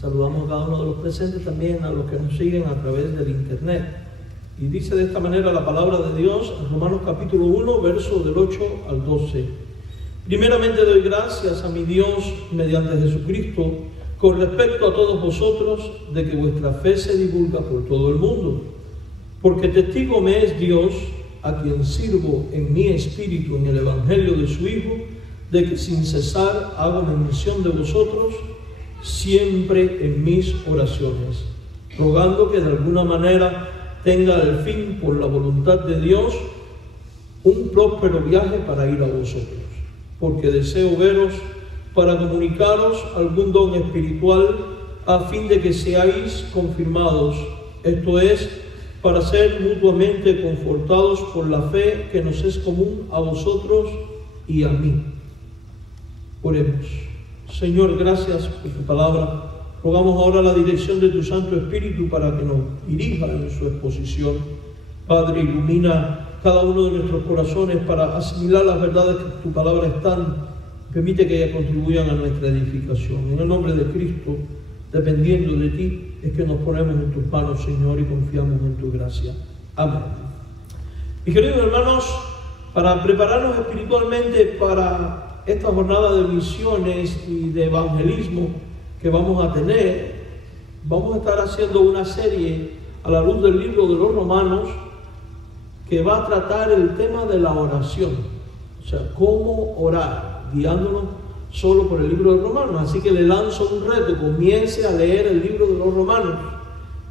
saludamos a cada uno de los presentes, también a los que nos siguen a través del internet. Y dice de esta manera la palabra de Dios en Romanos capítulo 1, verso del 8 al 12. Primeramente doy gracias a mi Dios mediante Jesucristo con respecto a todos vosotros de que vuestra fe se divulga por todo el mundo, porque testigo me es Dios, a quien sirvo en mi espíritu en el evangelio de su Hijo, de que sin cesar hago mención de vosotros siempre en mis oraciones, rogando que de alguna manera tenga al fin, por la voluntad de Dios, un próspero viaje para ir a vosotros, porque deseo veros para comunicaros algún don espiritual, a fin de que seáis confirmados, esto es, para ser mutuamente confortados por la fe que nos es común a vosotros y a mí. Oremos. Señor, gracias por tu palabra. Rogamos ahora la dirección de tu Santo Espíritu para que nos dirija en su exposición. Padre, ilumina cada uno de nuestros corazones para asimilar las verdades que tu palabra están. Permite que ellas contribuyan a nuestra edificación. En el nombre de Cristo, dependiendo de ti, es que nos ponemos en tus manos, Señor, y confiamos en tu gracia. Amén. Mis queridos hermanos, para prepararnos espiritualmente para esta jornada de misiones y de evangelismo que vamos a tener, vamos a estar haciendo una serie a la luz del libro de los Romanos que va a tratar el tema de la oración, o sea, cómo orar, guiándonos solo por el libro de Romanos. Así que le lanzo un reto: comience a leer el libro de los Romanos,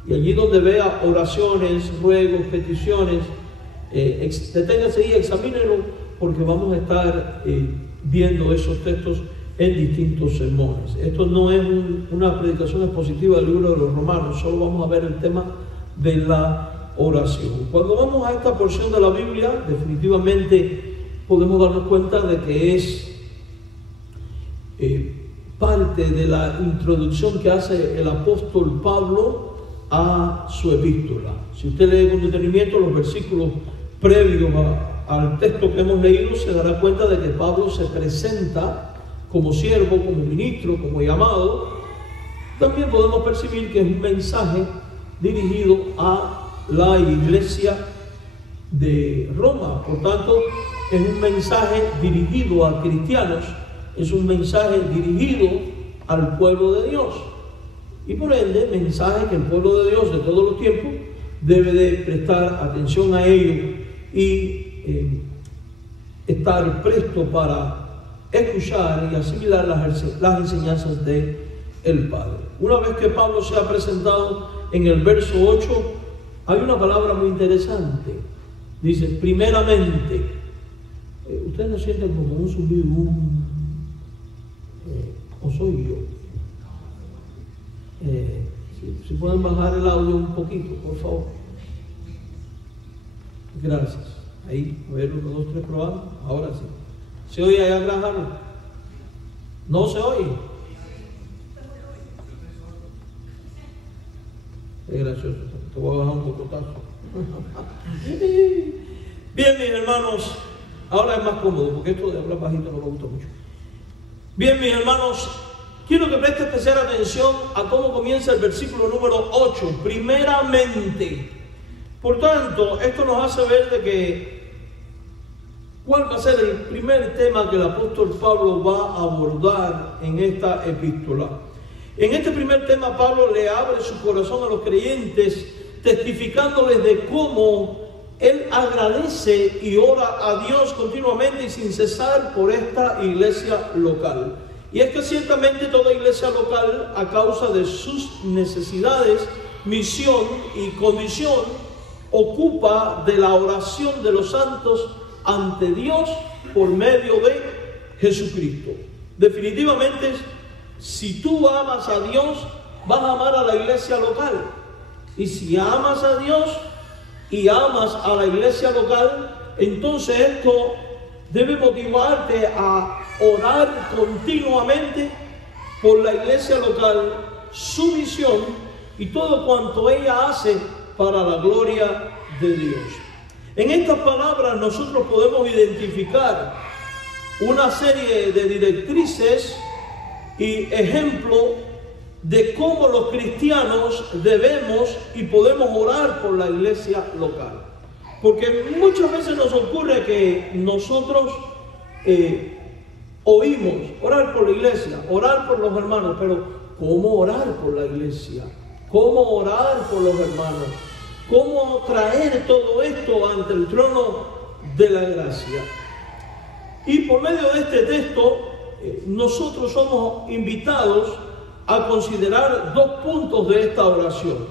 y allí donde vea oraciones, ruegos, peticiones, deténgase y examínenlo, porque vamos a estar viendo esos textos en distintos sermones. Esto no es una predicación expositiva del libro de los Romanos, solo vamos a ver el tema de la oración. Cuando vamos a esta porción de la Biblia, definitivamente podemos darnos cuenta de que es parte de la introducción que hace el apóstol Pablo a su epístola. Si usted lee con detenimiento los versículos previos al texto que hemos leído, se dará cuenta de que Pablo se presenta como siervo, como ministro, como llamado. También podemos percibir que es un mensaje dirigido a la iglesia de Roma. Por tanto, es un mensaje dirigido a cristianos, es un mensaje dirigido al pueblo de Dios, y por ende, mensaje que el pueblo de Dios de todos los tiempos debe de prestar atención a ello y estar presto para escuchar y asimilar las enseñanzas del Padre. Una vez que Pablo se ha presentado en el verso 8, hay una palabra muy interesante. Dice, primeramente. Ustedes no sienten como un zumbido, o soy yo. Si pueden bajar el audio un poquito, por favor. Gracias. Ahí, a ver, 1, 2, 3, probando. Ahora sí. ¿Se oye allá atrás algo? ¿No se oye? Es gracioso. Te voy a bajar un cocotazo. Bien, mis hermanos, ahora es más cómodo, porque esto de hablar bajito no me gusta mucho. Bien, mis hermanos, quiero que preste especial atención a cómo comienza el versículo número 8. Primeramente. Por tanto, esto nos hace ver de que ¿cuál va a ser el primer tema que el apóstol Pablo va a abordar en esta epístola? En este primer tema, Pablo le abre su corazón a los creyentes, testificándoles de cómo él agradece y ora a Dios continuamente y sin cesar por esta iglesia local. Y es que ciertamente toda iglesia local, a causa de sus necesidades, misión y condición, ocupa de la oración de los santos ante Dios por medio de Jesucristo. Definitivamente, si tú amas a Dios, vas a amar a la iglesia local. Y si amas a Dios y amas a la iglesia local, entonces esto debe motivarte a orar continuamente por la iglesia local, su misión y todo cuanto ella hace para la gloria de Dios. En estas palabras nosotros podemos identificar una serie de directrices y ejemplos de cómo los cristianos debemos y podemos orar por la iglesia local. Porque muchas veces nos ocurre que nosotros oímos orar por la iglesia, orar por los hermanos, pero ¿cómo orar por la iglesia? ¿Cómo orar por los hermanos? ¿Cómo traer todo esto ante el trono de la gracia? Y por medio de este texto, nosotros somos invitados a considerar dos puntos de esta oración.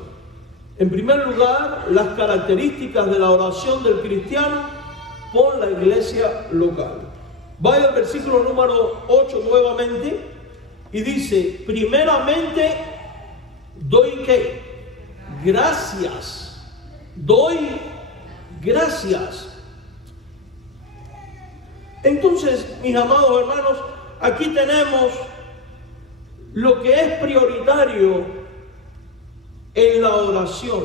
En primer lugar, las características de la oración del cristiano por la iglesia local. Vaya al versículo número 8 nuevamente y dice, primeramente, doy ¿qué? Gracias. Doy gracias. Entonces, mis amados hermanos, aquí tenemos lo que es prioritario en la oración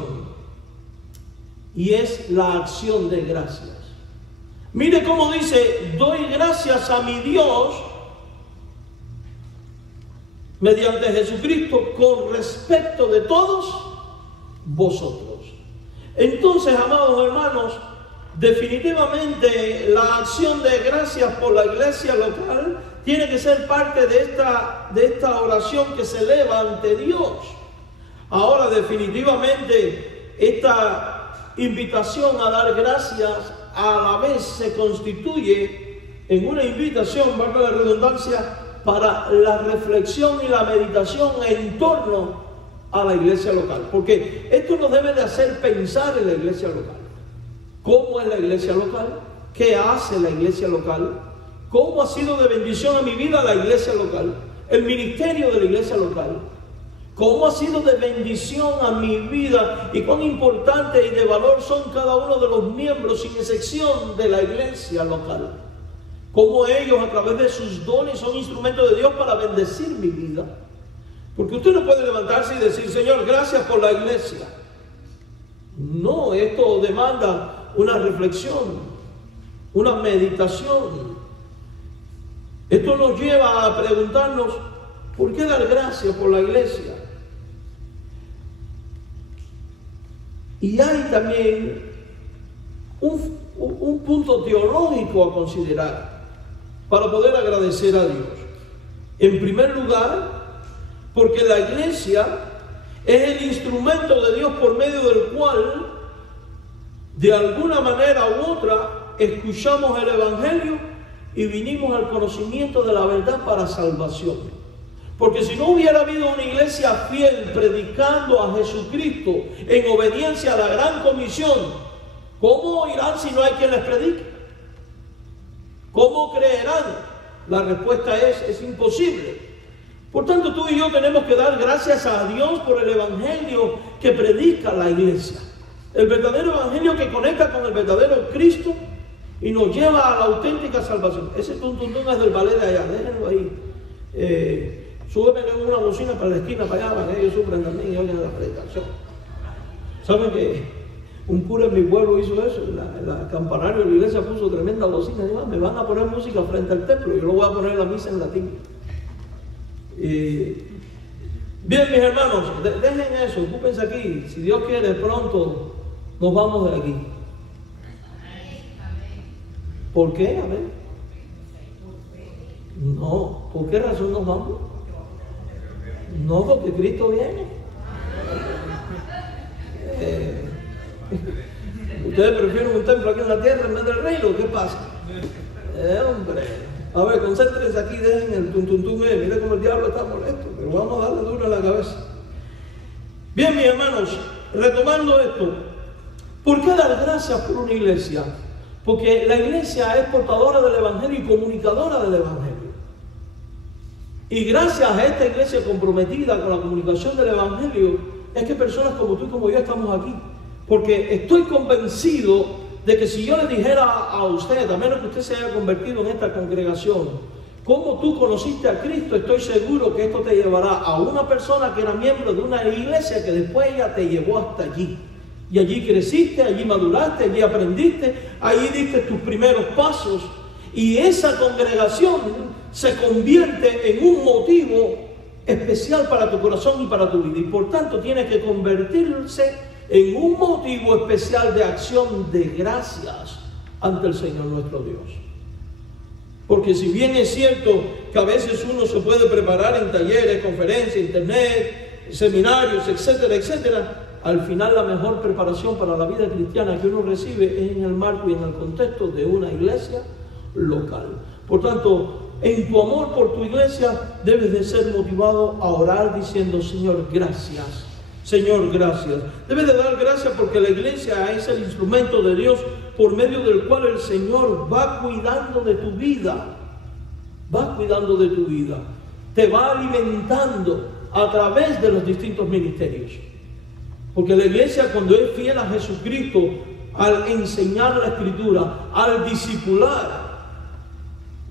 y es la acción de gracias. Mire cómo dice, doy gracias a mi Dios mediante Jesucristo con respecto de todos vosotros. Entonces, amados hermanos, definitivamente la acción de gracias por la iglesia local tiene que ser parte de esta oración que se eleva ante Dios. Ahora, definitivamente, esta invitación a dar gracias a la vez se constituye en una invitación, valga la redundancia, para la reflexión y la meditación en torno a la iglesia local. Porque esto nos debe de hacer pensar en la iglesia local. ¿Cómo es la iglesia local? ¿Qué hace la iglesia local? ¿Cómo ha sido de bendición a mi vida la iglesia local? El ministerio de la iglesia local. ¿Cómo ha sido de bendición a mi vida? Y cuán importante y de valor son cada uno de los miembros, sin excepción, de la iglesia local. Cómo ellos, a través de sus dones, son instrumentos de Dios para bendecir mi vida. Porque usted no puede levantarse y decir, Señor, gracias por la iglesia. No, esto demanda una reflexión, una meditación. Esto nos lleva a preguntarnos, ¿por qué dar gracias por la iglesia? Y hay también un punto teológico a considerar para poder agradecer a Dios. En primer lugar, porque la iglesia es el instrumento de Dios por medio del cual, de alguna manera u otra, escuchamos el Evangelio y vinimos al conocimiento de la verdad para salvación. Porque si no hubiera habido una iglesia fiel predicando a Jesucristo en obediencia a la gran comisión, ¿cómo oirán si no hay quien les predique? ¿Cómo creerán? La respuesta es imposible. Por tanto, tú y yo tenemos que dar gracias a Dios por el evangelio que predica la iglesia. El verdadero evangelio que conecta con el verdadero Cristo y nos lleva a la auténtica salvación. Ese tuntuntún es del ballet de allá, déjenlo ahí. Súbeme en una bocina para la esquina, para allá, para que ellos sufran también y oigan la predicación. ¿Saben que un cura en mi pueblo hizo eso? El campanario de la iglesia puso tremenda bocina. Dijo, me van a poner música frente al templo y yo lo voy a poner la misa en latín. Bien, mis hermanos, dejen eso, ocúpense aquí. Si Dios quiere, pronto nos vamos de aquí. ¿Por qué? A ver. No, ¿por qué razón nos vamos? No, porque Cristo viene. ¿Ustedes prefieren un templo aquí en la tierra en vez del reino? ¿Qué pasa? Hombre, a ver, concéntrense aquí, dejen el tuntuntún. Mire cómo el diablo está molesto, pero vamos a darle duro en la cabeza. Bien, mis hermanos, retomando esto, ¿por qué dar gracias por una iglesia? Porque la iglesia es portadora del evangelio y comunicadora del evangelio. Y gracias a esta iglesia comprometida con la comunicación del evangelio, es que personas como tú y como yo estamos aquí. Porque estoy convencido de que si yo le dijera a usted, a menos que usted se haya convertido en esta congregación, cómo tú conociste a Cristo, estoy seguro que esto te llevará a una persona que era miembro de una iglesia que después ella te llevó hasta allí. Y allí creciste, allí maduraste, allí aprendiste, allí diste tus primeros pasos. Y esa congregación se convierte en un motivo especial para tu corazón y para tu vida. Y por tanto tiene que convertirse en un motivo especial de acción de gracias ante el Señor nuestro Dios. Porque si bien es cierto que a veces uno se puede preparar en talleres, conferencias, internet, seminarios, etcétera, etcétera, al final la mejor preparación para la vida cristiana que uno recibe es en el marco y en el contexto de una iglesia local. Por tanto, en tu amor por tu iglesia debes de ser motivado a orar diciendo: Señor, gracias. Señor, gracias. Debes de dar gracias porque la iglesia es el instrumento de Dios por medio del cual el Señor va cuidando de tu vida. Va cuidando de tu vida. Te va alimentando a través de los distintos ministerios. Porque la iglesia, cuando es fiel a Jesucristo, al enseñar la Escritura, al discipular,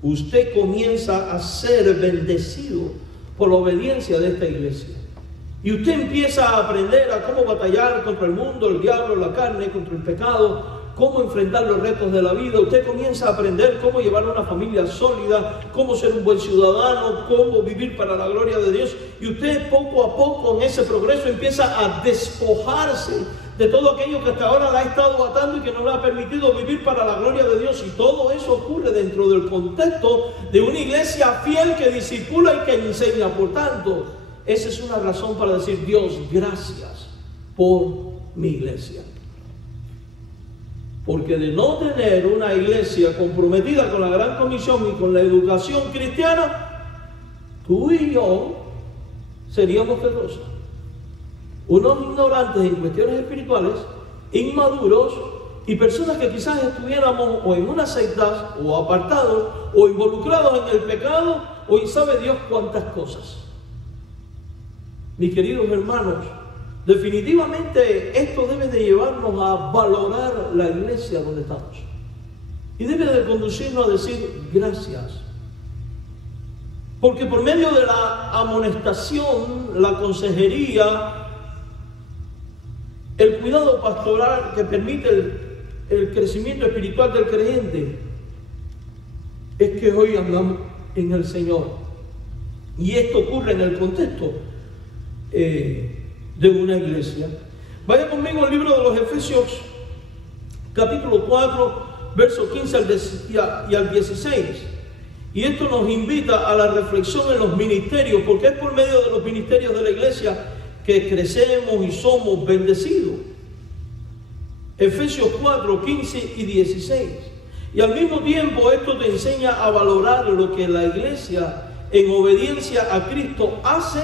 usted comienza a ser bendecido por la obediencia de esta iglesia. Y usted empieza a aprender a cómo batallar contra el mundo, el diablo, la carne, contra el pecado, cómo enfrentar los retos de la vida. Usted comienza a aprender cómo llevar una familia sólida, cómo ser un buen ciudadano, cómo vivir para la gloria de Dios. Y usted poco a poco en ese progreso empieza a despojarse de todo aquello que hasta ahora le ha estado atando y que no le ha permitido vivir para la gloria de Dios. Y todo eso ocurre dentro del contexto de una iglesia fiel que discipula y que enseña. Por tanto, esa es una razón para decir: Dios, gracias por mi iglesia. Porque de no tener una iglesia comprometida con la Gran Comisión y con la educación cristiana, tú y yo seríamos ¿qué cosa? Unos ignorantes en cuestiones espirituales, inmaduros y personas que quizás estuviéramos o en unas sectas o apartados o involucrados en el pecado o en sabe Dios cuántas cosas. Mis queridos hermanos, definitivamente esto debe de llevarnos a valorar la iglesia donde estamos. Y debe de conducirnos a decir gracias. Porque por medio de la amonestación, la consejería, el cuidado pastoral que permite el crecimiento espiritual del creyente, es que hoy andamos en el Señor. Y esto ocurre en el contexto de una iglesia. Vaya conmigo al libro de los Efesios, capítulo 4, verso 15 y al 16. Y esto nos invita a la reflexión en los ministerios, porque es por medio de los ministerios de la iglesia que crecemos y somos bendecidos. Efesios 4, 15 y 16. Y al mismo tiempo esto te enseña a valorar lo que la iglesia en obediencia a Cristo hace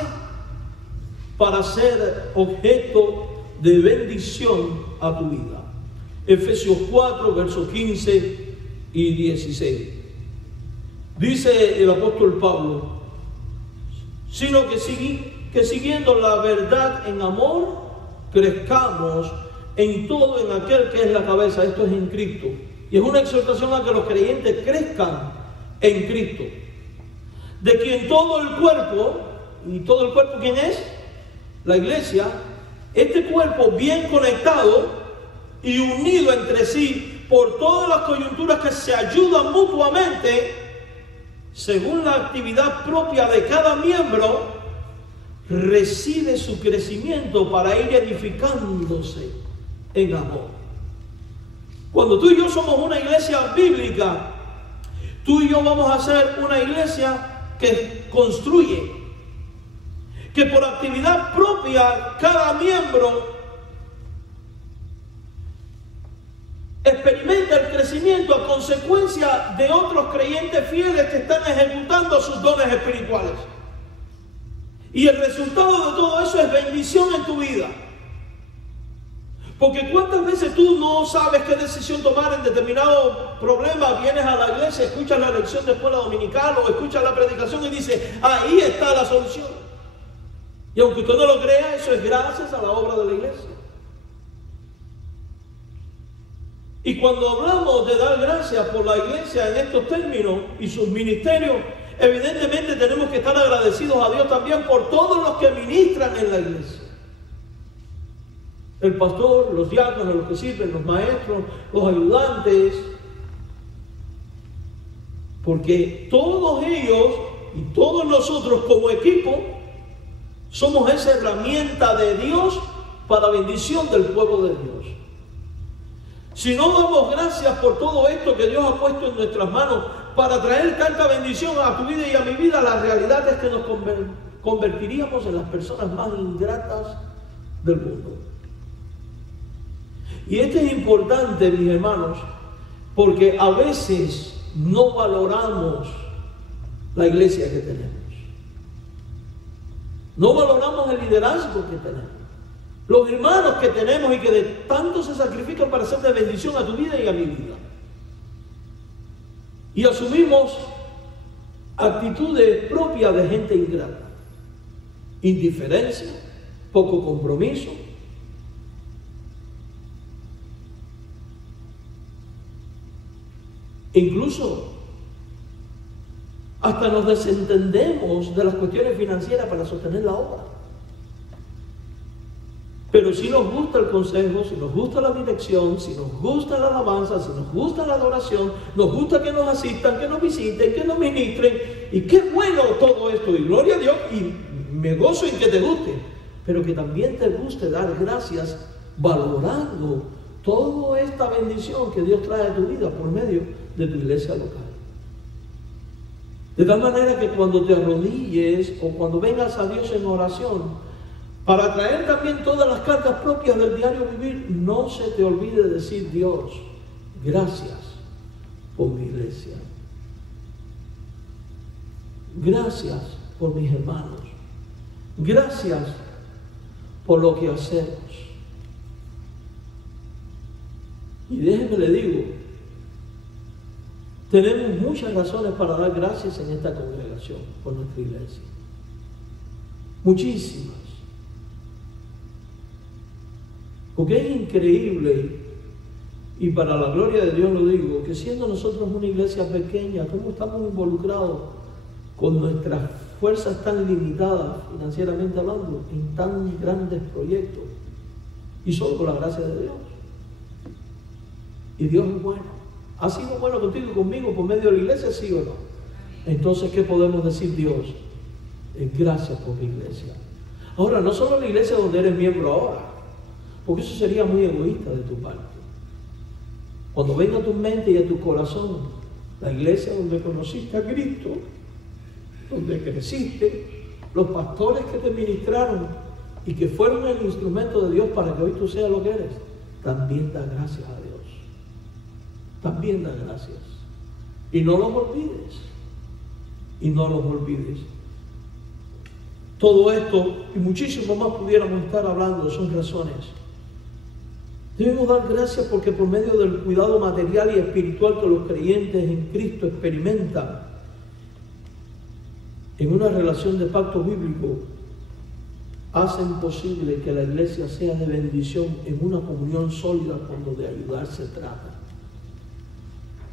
para ser objeto de bendición a tu vida. Efesios 4, versos 15 y 16. Dice el apóstol Pablo: sino que siguiendo la verdad en amor, crezcamos en todo en aquel que es la cabeza. Esto es en Cristo. Y es una exhortación a que los creyentes crezcan en Cristo. De quien todo el cuerpo, ¿y todo el cuerpo quién es? La iglesia. Este cuerpo bien conectado y unido entre sí por todas las coyunturas que se ayudan mutuamente, según la actividad propia de cada miembro, recibe su crecimiento para ir edificándose en amor. Cuando tú y yo somos una iglesia bíblica, tú y yo vamos a ser una iglesia que construye, que por actividad propia cada miembro experimenta el crecimiento a consecuencia de otros creyentes fieles que están ejecutando sus dones espirituales. Y el resultado de todo eso es bendición en tu vida. Porque cuántas veces tú no sabes qué decisión tomar en determinado problema, vienes a la iglesia, escuchas la lección de escuela dominical o escuchas la predicación y dices: ahí está la solución. Y aunque usted no lo crea, eso es gracias a la obra de la iglesia. Y cuando hablamos de dar gracias por la iglesia en estos términos y sus ministerios, evidentemente tenemos que estar agradecidos a Dios también por todos los que ministran en la iglesia. El pastor, los diáconos, los que sirven, los maestros, los ayudantes. Porque todos ellos y todos nosotros como equipo Somos esa herramienta de Dios para bendición del pueblo de Dios. Si no damos gracias por todo esto que Dios ha puesto en nuestras manos para traer tanta bendición a tu vida y a mi vida, la realidad es que nos convertiríamos en las personas más ingratas del mundo. Y esto es importante, mis hermanos, porque a veces no valoramos la iglesia que tenemos. No valoramos el liderazgo que tenemos. Los hermanos que tenemos y que de tanto se sacrifican para ser de bendición a tu vida y a mi vida. Y asumimos actitudes propias de gente ingrata. Indiferencia, poco compromiso. Incluso hasta nos desentendemos de las cuestiones financieras para sostener la obra. Pero si nos gusta el consejo, si nos gusta la dirección, si nos gusta la alabanza, si nos gusta la adoración, nos gusta que nos asistan, que nos visiten, que nos ministren, y qué bueno todo esto, y gloria a Dios, y me gozo en que te guste, pero que también te guste dar gracias valorando toda esta bendición que Dios trae a tu vida por medio de tu iglesia local. De tal manera que cuando te arrodilles o cuando vengas a Dios en oración, para traer también todas las cargas propias del diario vivir, no se te olvide decir: Dios, gracias por mi iglesia. Gracias por mis hermanos. Gracias por lo que hacemos. Y déjeme le digo, tenemos muchas razones para dar gracias en esta congregación por nuestra iglesia. Muchísimas. Porque es increíble, y para la gloria de Dios lo digo, que siendo nosotros una iglesia pequeña, ¿cómo estamos involucrados con nuestras fuerzas tan limitadas, financieramente hablando, en tan grandes proyectos? Y solo por la gracia de Dios. Y Dios es bueno. ¿Ha sido bueno contigo y conmigo por medio de la iglesia, sí o no? Entonces, ¿qué podemos decir, Dios? Gracias por mi iglesia. Ahora, no solo la iglesia donde eres miembro ahora, porque eso sería muy egoísta de tu parte. Cuando venga a tu mente y a tu corazón la iglesia donde conociste a Cristo, donde creciste, los pastores que te ministraron y que fueron el instrumento de Dios para que hoy tú seas lo que eres, también da gracias a Dios. También da gracias. Y no los olvides. Y no los olvides. Todo esto y muchísimo más pudiéramos estar hablando, son razones. Debemos dar gracias porque por medio del cuidado material y espiritual que los creyentes en Cristo experimentan en una relación de pacto bíblico, hacen posible que la iglesia sea de bendición en una comunión sólida cuando de ayudar se trata.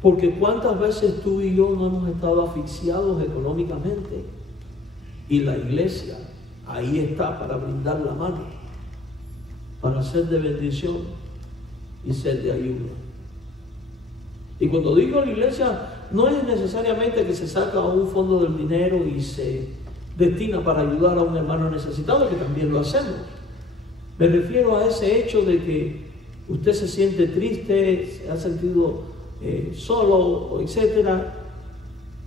Porque cuántas veces tú y yo no hemos estado asfixiados económicamente y la iglesia ahí está para brindar la mano, para ser de bendición y ser de ayuda. Y cuando digo la iglesia, no es necesariamente que se saca un fondo del dinero y se destina para ayudar a un hermano necesitado, que también lo hacemos. Me refiero a ese hecho de que usted se siente triste, se ha sentido solo, etcétera,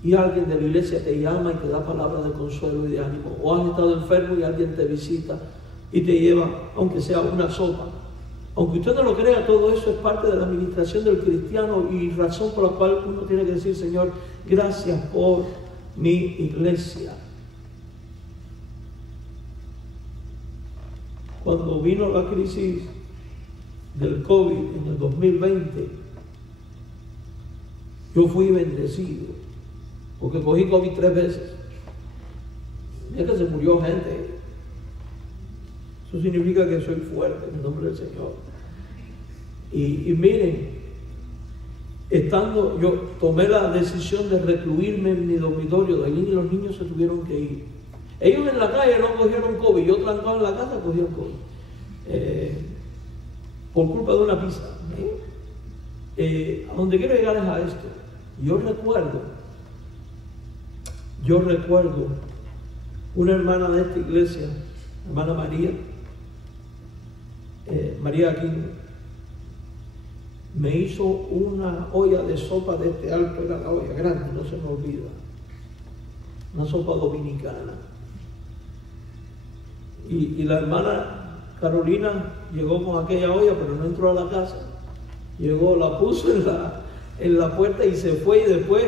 y alguien de la iglesia te llama y te da palabras de consuelo y de ánimo, o has estado enfermo y alguien te visita y te lleva, aunque sea una sopa. Aunque usted no lo crea, todo eso es parte de la administración del cristiano y razón por la cual uno tiene que decir: Señor, gracias por mi iglesia. Cuando vino la crisis del COVID en el 2020, yo fui bendecido, porque cogí COVID 3 veces. Mira que se murió gente. Eso significa que soy fuerte en el nombre del Señor. Y miren, yo tomé la decisión de recluirme en mi dormitorio, y los niños se tuvieron que ir. Ellos en la calle no cogieron COVID, yo trancado en la casa cogieron COVID. Por culpa de una pizza. A donde quiero llegar es a esto. Yo recuerdo una hermana de esta iglesia hermana María, María aquí me hizo una olla de sopa de este alto, era la olla grande, no se me olvida, una sopa dominicana. Y la hermana Carolina llegó con aquella olla, pero no entró a la casa. Llegó, la puso en la puerta y se fue, y después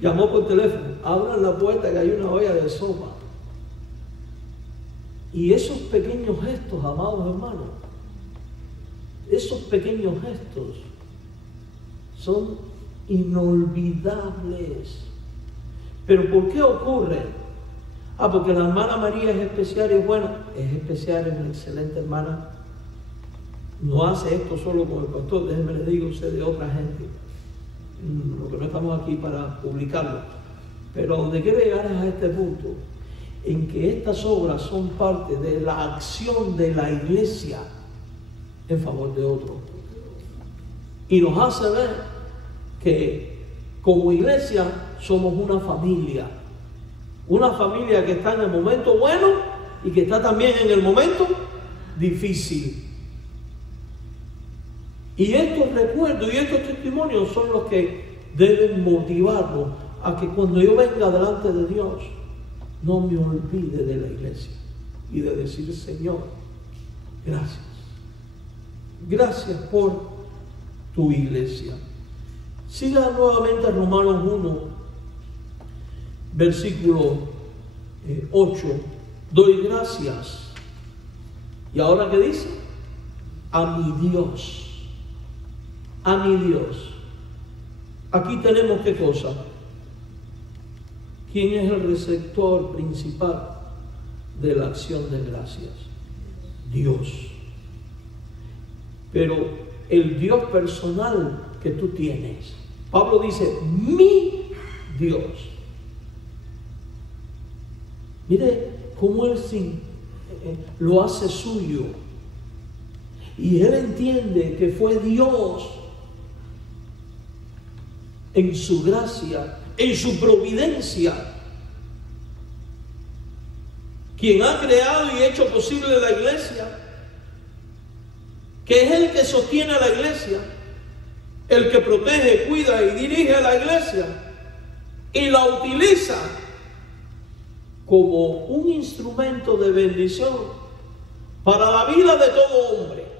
llamó por teléfono: abran la puerta que hay una olla de sopa. Y esos pequeños gestos, amados hermanos, esos pequeños gestos son inolvidables. ¿Pero por qué ocurre? Porque la hermana María es especial y es buena. Es especial, es una excelente hermana. No hace esto solo con el pastor, déjenme les digo usted de otra gente. Lo que no estamos aquí para publicarlo. Pero donde quiero llegar es a este punto, en que estas obras son parte de la acción de la iglesia en favor de otros. Y nos hace ver que como iglesia somos una familia que está en el momento bueno y que está también en el momento difícil. Y estos recuerdos y estos testimonios son los que deben motivarnos a que cuando yo venga delante de Dios no me olvide de la iglesia y de decir: Señor, gracias. Gracias por tu iglesia. Siga nuevamente Romanos 1, versículo 8. Doy gracias. ¿Y ahora qué dice? A mi Dios. A mi Dios. Aquí tenemos qué cosa. ¿Quién es el receptor principal de la acción de gracias? Dios. Pero el Dios personal que tú tienes, Pablo dice: mi Dios. Mire cómo él sí lo hace suyo. Y él entiende que fue Dios, en su gracia, en su providencia, quien ha creado y hecho posible la iglesia, que es el que sostiene a la iglesia, el que protege, cuida y dirige a la iglesia, y la utiliza como un instrumento de bendición para la vida de todo hombre.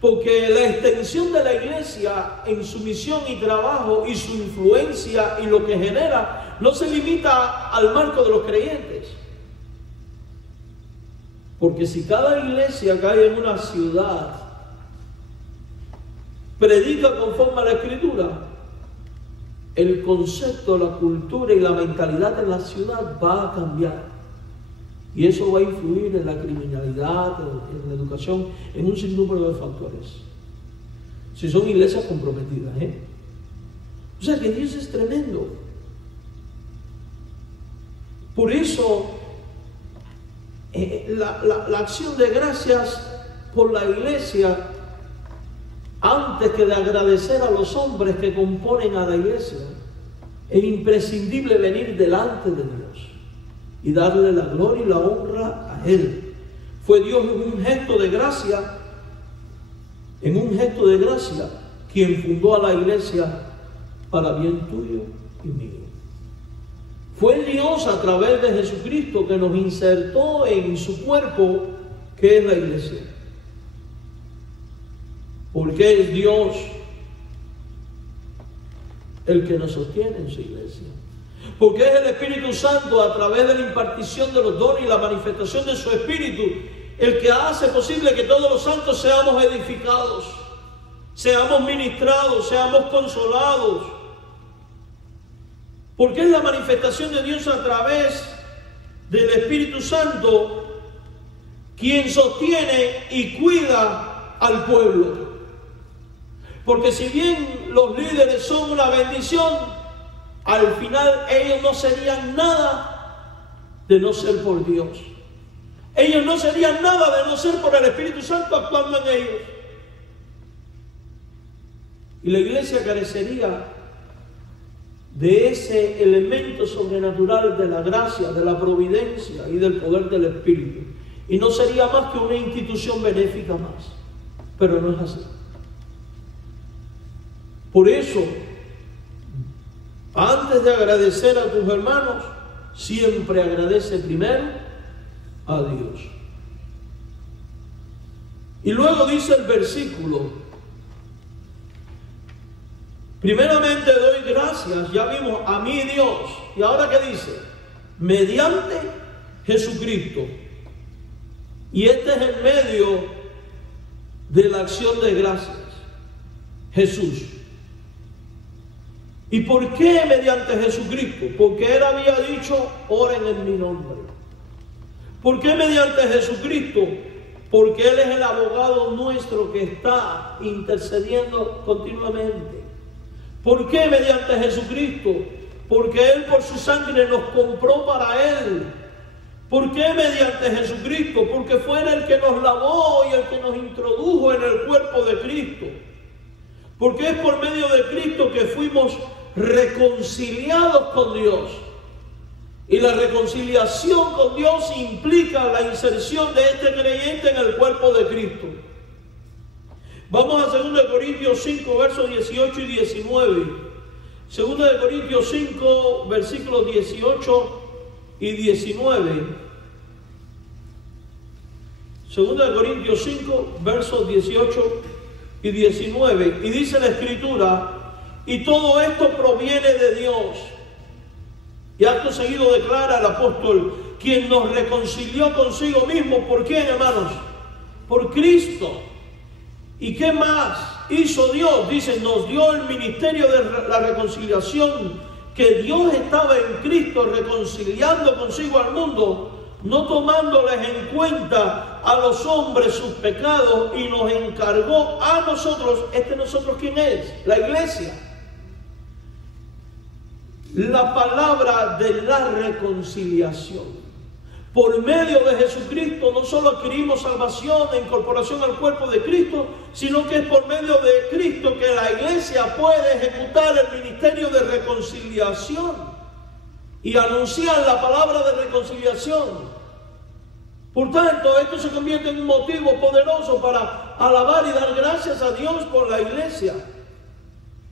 Porque la extensión de la iglesia en su misión y trabajo y su influencia y lo que genera no se limita al marco de los creyentes. Porque si cada iglesia que hay en una ciudad predica conforme a la Escritura, el concepto, la cultura y la mentalidad en la ciudad va a cambiar. Y eso va a influir en la criminalidad, en la educación, en un sinnúmero de factores. Si son iglesias comprometidas, O sea que Dios es tremendo. Por eso, la acción de gracias por la iglesia, antes que de agradecer a los hombres que componen a la iglesia, es imprescindible venir delante de Dios y darle la gloria y la honra a Él. Fue Dios en un gesto de gracia, quien fundó a la iglesia para bien tuyo y mío. Fue Dios a través de Jesucristo que nos insertó en su cuerpo, que es la iglesia. Porque es Dios el que nos sostiene en su iglesia. Porque es el Espíritu Santo, a través de la impartición de los dones y la manifestación de su Espíritu, el que hace posible que todos los santos seamos edificados, seamos ministrados, seamos consolados. Porque es la manifestación de Dios a través del Espíritu Santo quien sostiene y cuida al pueblo. Porque si bien los líderes son una bendición, al final ellos no serían nada de no ser por Dios. Ellos no serían nada de no ser por el Espíritu Santo actuando en ellos. Y la iglesia carecería de ese elemento sobrenatural de la gracia, de la providencia y del poder del Espíritu. y no sería más que una institución benéfica más. Pero no es así. Por eso, antes de agradecer a tus hermanos, siempre agradece primero a Dios. Y luego dice el versículo: primeramente doy gracias, ya vimos, a mi Dios. ¿Y ahora qué dice? Mediante Jesucristo. Y este es el medio de la acción de gracias: Jesús. ¿Y por qué mediante Jesucristo? Porque Él había dicho: oren en mi nombre. ¿Por qué mediante Jesucristo? Porque Él es el abogado nuestro que está intercediendo continuamente. ¿Por qué mediante Jesucristo? Porque Él por su sangre nos compró para Él. ¿Por qué mediante Jesucristo? Porque fue Él el que nos lavó y el que nos introdujo en el cuerpo de Cristo. Porque es por medio de Cristo que fuimos reconciliados con Dios. Y la reconciliación con Dios implica la inserción de este creyente en el cuerpo de Cristo. Vamos a 2 Corintios 5, versos 18 y 19. 2 Corintios 5, versículos 18 y 19. 2 Corintios 5, versos 18 y 19. Y dice la Escritura: y todo esto proviene de Dios. Y acto seguido declara el apóstol: quien nos reconcilió consigo mismo. ¿Por quién, hermanos? Por Cristo. ¿Y qué más hizo Dios? Dice: nos dio el ministerio de la reconciliación, que Dios estaba en Cristo reconciliando consigo al mundo, no tomándoles en cuenta a los hombres sus pecados, y nos encargó a nosotros. ¿Nosotros quién es? La iglesia. La palabra de la reconciliación. Por medio de Jesucristo no solo adquirimos salvación e incorporación al cuerpo de Cristo, sino que es por medio de Cristo que la iglesia puede ejecutar el ministerio de reconciliación y anunciar la palabra de reconciliación. Por tanto, esto se convierte en un motivo poderoso para alabar y dar gracias a Dios por la iglesia,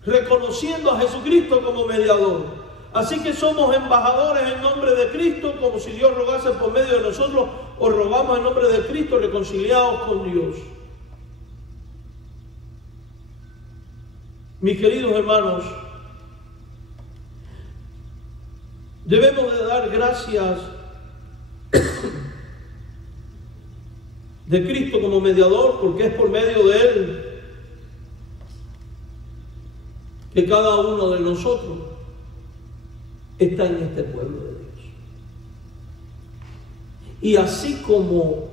reconociendo a Jesucristo como mediador. Así que somos embajadores en nombre de Cristo, como si Dios rogase por medio de nosotros, o rogamos en nombre de Cristo, reconciliados con Dios. Mis queridos hermanos, debemos de dar gracias de Cristo como mediador, porque es por medio de Él que cada uno de nosotros está en este pueblo de Dios. Y así como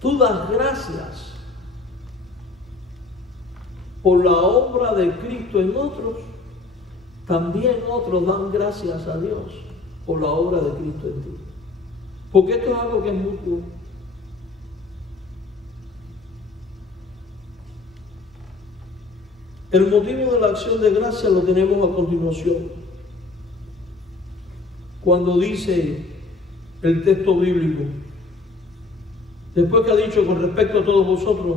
tú das gracias por la obra de Cristo en otros, también otros dan gracias a Dios por la obra de Cristo en ti. Porque esto es algo que es mutuo. El motivo de la acción de gracia lo tenemos a continuación. Cuando dice el texto bíblico, después que ha dicho con respecto a todos vosotros,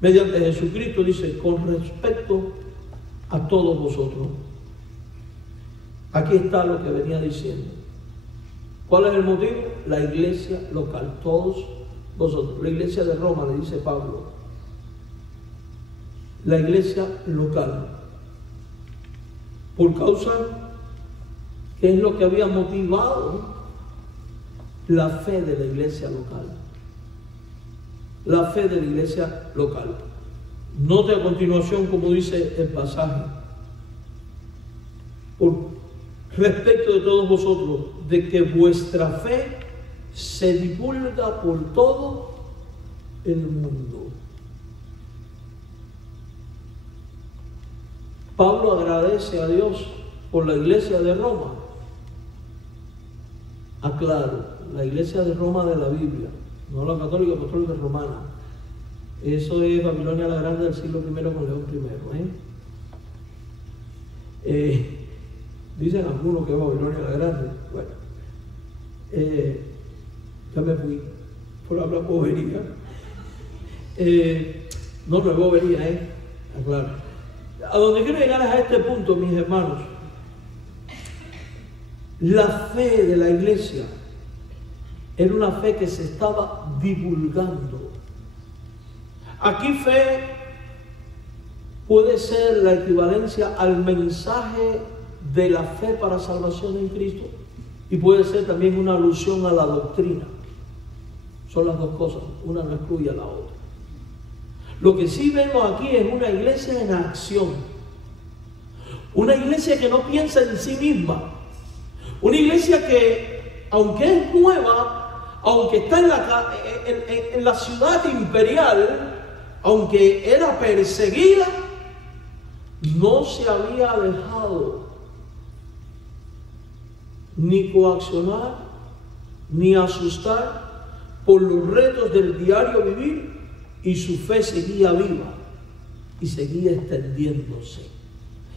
mediante Jesucristo, dice con respecto a todos vosotros. Aquí está lo que venía diciendo. ¿Cuál es el motivo? La iglesia local, todos vosotros. La iglesia de Roma, le dice Pablo. La iglesia local. Por causa, ¿qué es lo que había motivado la fe de la iglesia local? La fe de la iglesia local. Note a continuación como dice el pasaje. Por respecto de todos vosotros, de que vuestra fe se divulga por todo el mundo. Pablo agradece a Dios por la iglesia de Roma. Aclaro, la iglesia de Roma de la Biblia, no la católica, apostólica romana. Eso es Babilonia la Grande del siglo I con León I. Dicen algunos que es Babilonia la Grande. Bueno, Ya me fui por hablar bobería. No es bobería, aclaro. A donde quiero llegar es a este punto, mis hermanos. La fe de la iglesia era una fe que se estaba divulgando. Aquí fe puede ser la equivalencia al mensaje de la fe para salvación en Cristo y puede ser también una alusión a la doctrina. Son las dos cosas, una no excluye a la otra. Lo que sí vemos aquí es una iglesia en acción, una iglesia que no piensa en sí misma, una iglesia que, aunque es nueva, aunque está en la ciudad imperial, aunque era perseguida, no se había dejado ni coaccionar, ni asustar por los retos del diario vivir, y su fe seguía viva y seguía extendiéndose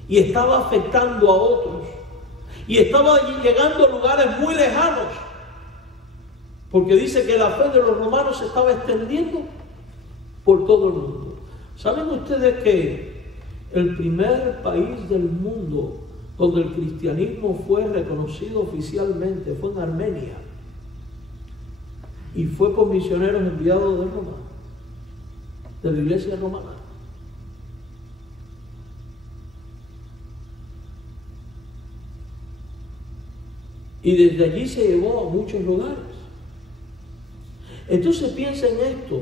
y estaba afectando a otros y estaba llegando a lugares muy lejanos, porque dice que la fe de los romanos se estaba extendiendo por todo el mundo. ¿Saben ustedes que el primer país del mundo donde el cristianismo fue reconocido oficialmente fue en Armenia? Y fue por misioneros enviados de Roma, de la iglesia romana. Y desde allí se llevó a muchos lugares. Entonces piensa en esto.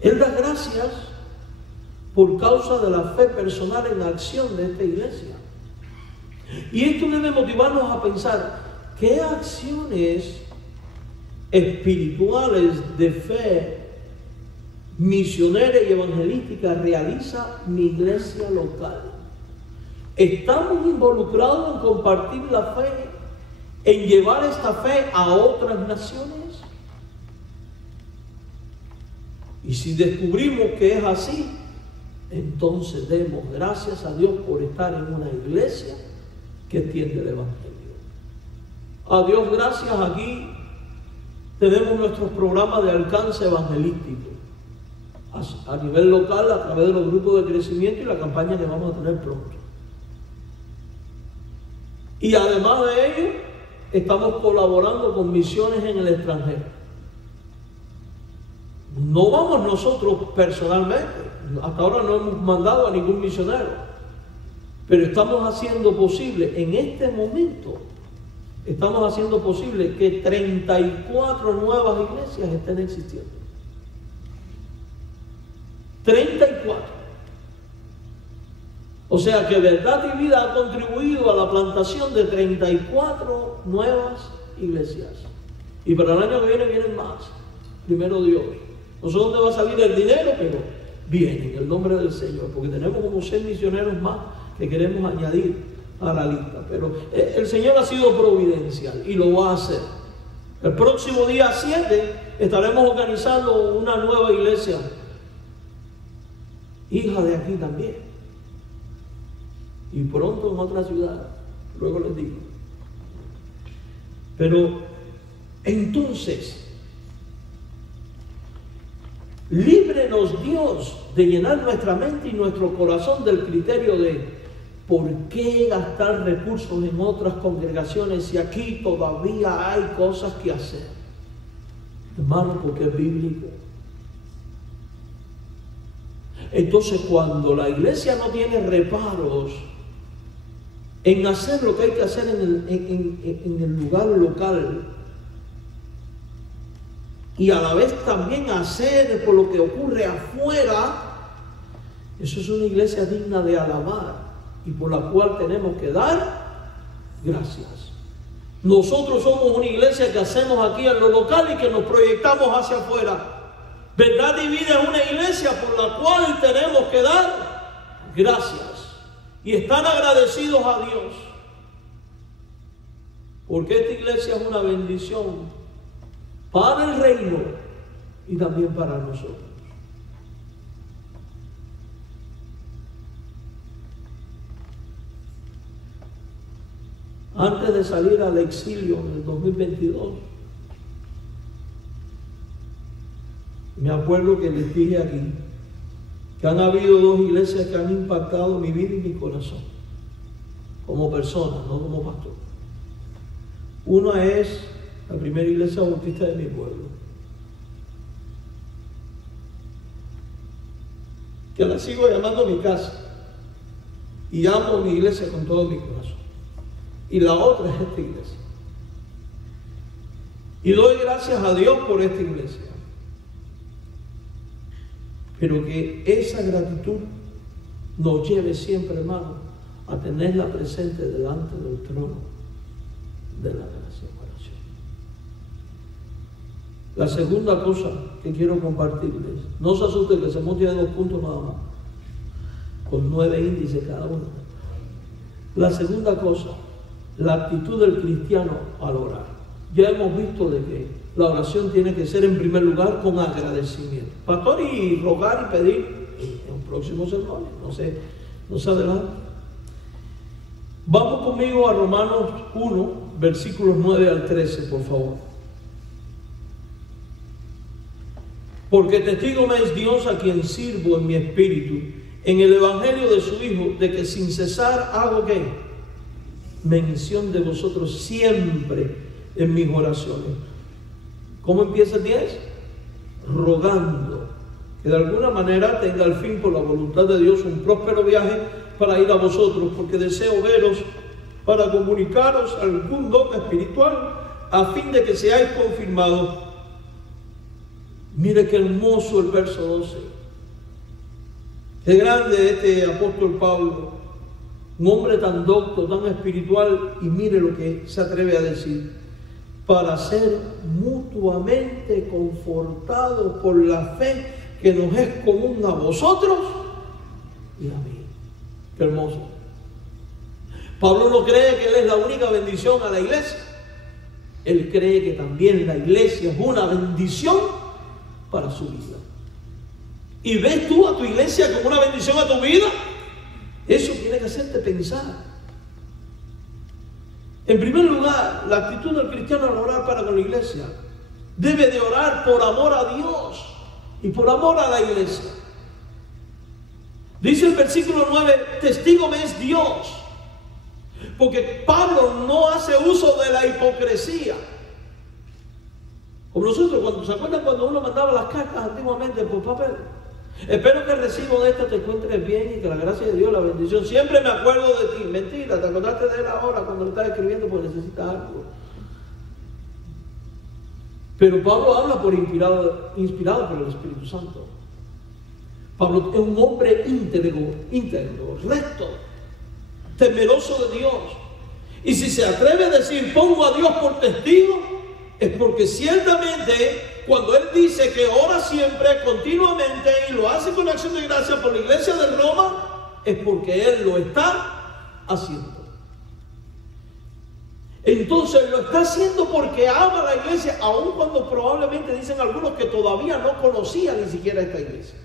Él da gracias por causa de la fe personal en acción de esta iglesia. Y esto debe motivarnos a pensar, ¿qué acciones espirituales de fe misionera y evangelística realiza mi iglesia local? ¿Estamos involucrados en compartir la fe, en llevar esta fe a otras naciones? Y si descubrimos que es así, entonces demos gracias a Dios por estar en una iglesia que extiende el evangelio. A Dios gracias, aquí tenemos nuestros programas de alcance evangelístico a nivel local, a través de los grupos de crecimiento y la campaña que vamos a tener pronto. Y además de ello, estamos colaborando con misiones en el extranjero. No vamos nosotros personalmente, hasta ahora no hemos mandado a ningún misionero, pero estamos haciendo posible, en este momento, estamos haciendo posible que 34 nuevas iglesias estén existiendo. 34. O sea que Verdad y Vida ha contribuido a la plantación de 34 nuevas iglesias. Y para el año que viene vienen más. Primero Dios. No sé dónde va a salir el dinero, pero viene en el nombre del Señor. Porque tenemos como 6 misioneros más que queremos añadir a la lista. Pero el Señor ha sido providencial y lo va a hacer. El próximo día 7 estaremos organizando una nueva iglesia, hija de aquí también. Y pronto en otra ciudad, luego les digo. Pero entonces, líbrenos Dios de llenar nuestra mente y nuestro corazón del criterio de ¿por qué gastar recursos en otras congregaciones si aquí todavía hay cosas que hacer? Hermano, porque es bíblico. Entonces, cuando la iglesia no tiene reparos en hacer lo que hay que hacer en el lugar local, y a la vez también hacer por lo que ocurre afuera, eso es una iglesia digna de alabar y por la cual tenemos que dar gracias. Nosotros somos una iglesia que hacemos aquí en lo local y que nos proyectamos hacia afuera. Verdad y Vida es una iglesia por la cual tenemos que dar gracias y estar agradecidos a Dios, porque esta iglesia es una bendición para el reino y también para nosotros. Antes de salir al exilio en el 2022, Me acuerdo que les dije aquí que han habido dos iglesias que han impactado mi vida y mi corazón, como persona, no como pastor. Una es la primera iglesia bautista de mi pueblo, que la sigo llamando mi casa, y amo mi iglesia con todo mi corazón. Y la otra es esta iglesia. Y doy gracias a Dios por esta iglesia. Pero que esa gratitud nos lleve siempre, hermano, a tenerla presente delante del trono de la gracia y oración. La segunda cosa que quiero compartirles, no se asusten que se monte de 2 puntos nada más, con 9 índices cada uno. La segunda cosa, la actitud del cristiano al orar. Ya hemos visto de que la oración tiene que ser en primer lugar con agradecimiento. Pastor, y rogar y pedir en un próximo sermón, no se adelante. Vamos conmigo a Romanos 1, versículos 9 al 13, por favor. Porque testigo me es Dios, a quien sirvo en mi espíritu, en el evangelio de su Hijo, de que sin cesar hago ¿qué? Mención de vosotros siempre en mis oraciones. ¿Cómo empieza el 10? Rogando que de alguna manera tenga al fin, por la voluntad de Dios, un próspero viaje para ir a vosotros, porque deseo veros para comunicaros algún don espiritual, a fin de que seáis confirmados. Mire qué hermoso el verso 12. Qué grande este apóstol Pablo, un hombre tan docto, tan espiritual, y mire lo que se atreve a decir: para ser mutuamente confortados por la fe que nos es común a vosotros y a mí. Qué hermoso. Pablo no cree que él es la única bendición a la iglesia. Él cree que también la iglesia es una bendición para su vida. ¿Y ves tú a tu iglesia como una bendición a tu vida? Eso tiene que hacerte pensar. En primer lugar, la actitud del cristiano al orar para con la iglesia debe de orar por amor a Dios y por amor a la iglesia. Dice el versículo 9, testigo me es Dios, porque Pablo no hace uso de la hipocresía. Como nosotros, cuando se acuerdan cuando uno mandaba las cartas antiguamente por papel: espero que el recibo de esta te encuentres bien y que la gracia de Dios, la bendición, siempre me acuerdo de ti. Mentira, te acordaste de él ahora cuando lo estás escribiendo porque necesitas algo. Pero Pablo habla inspirado por el Espíritu Santo. Pablo es un hombre íntegro, recto, temeroso de Dios. Y si se atreve a decir pongo a Dios por testigo, es porque ciertamente cuando él dice que ora siempre, continuamente, y lo hace con acción de gracia por la iglesia de Roma, es porque él lo está haciendo. Entonces lo está haciendo porque ama a la iglesia, aun cuando probablemente dicen algunos que todavía no conocían ni siquiera esta iglesia.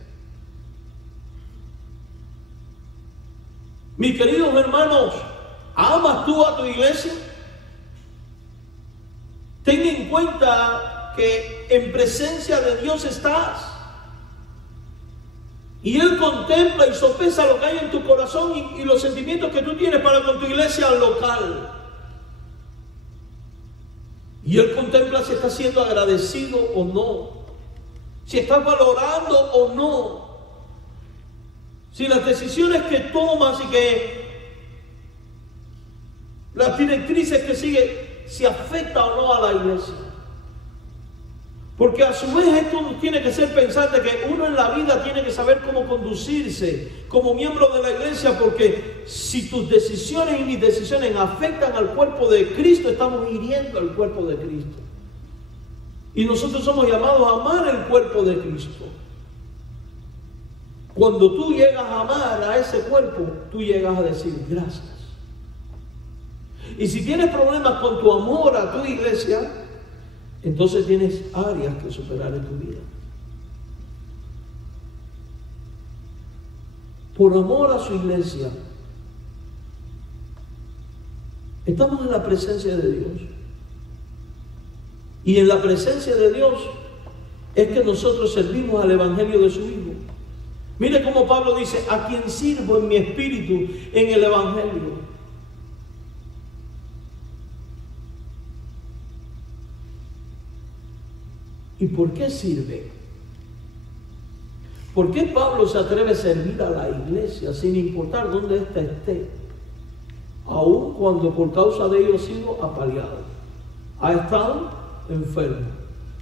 Mis queridos hermanos, ¿amas tú a tu iglesia? Ten en cuenta que en presencia de Dios estás, y Él contempla y sopesa lo que hay en tu corazón y los sentimientos que tú tienes para con tu iglesia local. Y Él contempla si estás siendo agradecido o no, si estás valorando o no, si las decisiones que tomas y que las directrices que sigues, si afecta o no a la iglesia. Porque a su vez esto nos tiene que hacer pensar de que uno en la vida tiene que saber cómo conducirse como miembro de la iglesia, porque si tus decisiones y mis decisiones afectan al cuerpo de Cristo, estamos hiriendo al cuerpo de Cristo. Y nosotros somos llamados a amar el cuerpo de Cristo. Cuando tú llegas a amar a ese cuerpo, tú llegas a decir gracias. Y si tienes problemas con tu amor a tu iglesia, entonces tienes áreas que superar en tu vida. Por amor a su iglesia, estamos en la presencia de Dios. Y en la presencia de Dios es que nosotros servimos al Evangelio de su Hijo. Mire cómo Pablo dice, a quien sirvo en mi espíritu en el Evangelio. ¿Y por qué sirve? ¿Por qué Pablo se atreve a servir a la iglesia sin importar dónde ésta esté? Aun cuando por causa de ello ha sido apaleado, ha estado enfermo,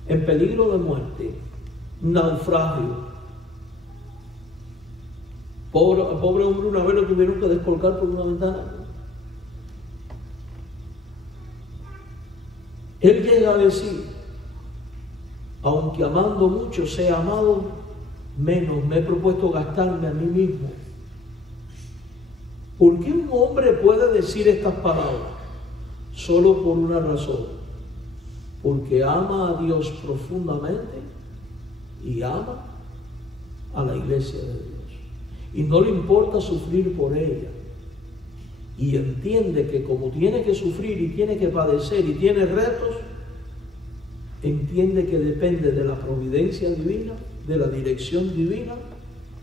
en peligro de muerte, naufragio. Pobre hombre, una vez lo tuvieron que descolgar por una ventana. Él llega a decir, aunque amando mucho sea amado menos, me he propuesto gastarme a mí mismo. ¿Por qué un hombre puede decir estas palabras? Solo por una razón, porque ama a Dios profundamente y ama a la iglesia de Dios. Y no le importa sufrir por ella. Y entiende que como tiene que sufrir y tiene que padecer y tiene retos, entiende que depende de la providencia divina, de la dirección divina,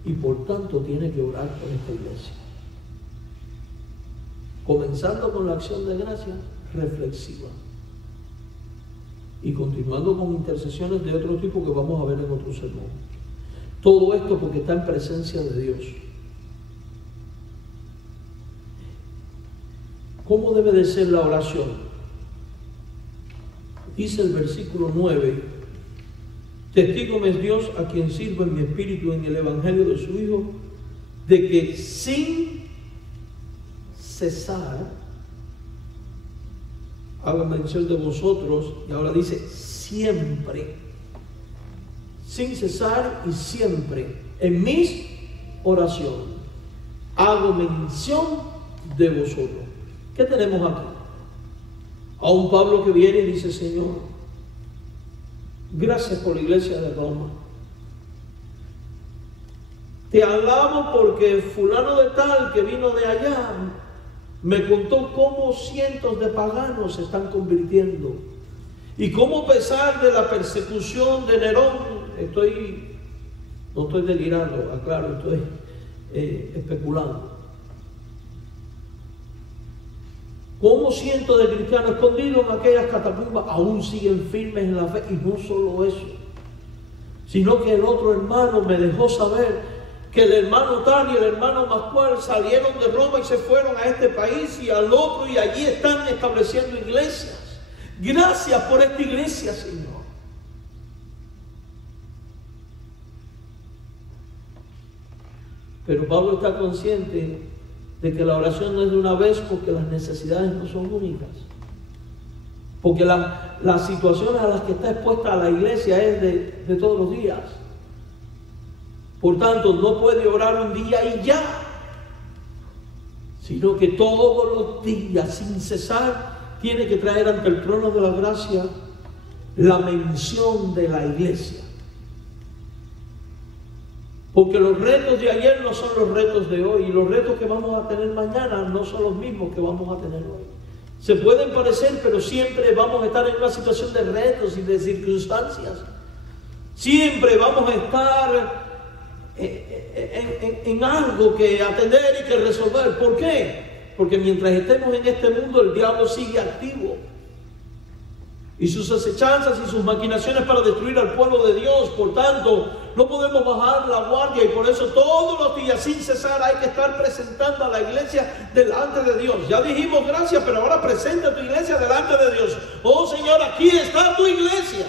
y por tanto tiene que orar por esta iglesia. Comenzando con la acción de gracia reflexiva y continuando con intercesiones de otro tipo que vamos a ver en otro sermón. Todo esto porque está en presencia de Dios. ¿Cómo debe de ser la oración? Dice el versículo 9, testigo me es Dios a quien sirvo en mi espíritu en el Evangelio de su Hijo, de que sin cesar, hago mención de vosotros, y ahora dice siempre, sin cesar y siempre, en mis oraciones, hago mención de vosotros. ¿Qué tenemos aquí? A un Pablo que viene y dice, Señor, gracias por la iglesia de Roma. Te alabo porque fulano de tal que vino de allá me contó cómo cientos de paganos se están convirtiendo y cómo a pesar de la persecución de Nerón, no estoy delirando, aclaro, estoy especulando, cómo cientos de cristianos escondidos en aquellas catacumbas aún siguen firmes en la fe. Y no solo eso, sino que el otro hermano me dejó saber que el hermano tal y el hermano Pascual salieron de Roma y se fueron a este país y al otro, y allí están estableciendo iglesias. Gracias por esta iglesia, Señor. Pero Pablo está consciente de que la oración no es de una vez, porque las necesidades no son únicas, porque las situaciones a las que está expuesta la iglesia es de todos los días. Por tanto, no puede orar un día y ya, sino que todos los días, sin cesar, tiene que traer ante el trono de la gracia la mención de la iglesia. Porque los retos de ayer no son los retos de hoy, y los retos que vamos a tener mañana no son los mismos que vamos a tener hoy. Se pueden parecer, pero siempre vamos a estar en una situación de retos y de circunstancias. Siempre vamos a estar en algo que atender y que resolver. ¿Por qué? Porque mientras estemos en este mundo, el diablo sigue activo. Y sus acechanzas y sus maquinaciones para destruir al pueblo de Dios. Por tanto, no podemos bajar la guardia, y por eso todos los días, sin cesar, hay que estar presentando a la iglesia delante de Dios. Ya dijimos gracias, pero ahora presenta tu iglesia delante de Dios. Oh Señor, aquí está tu iglesia.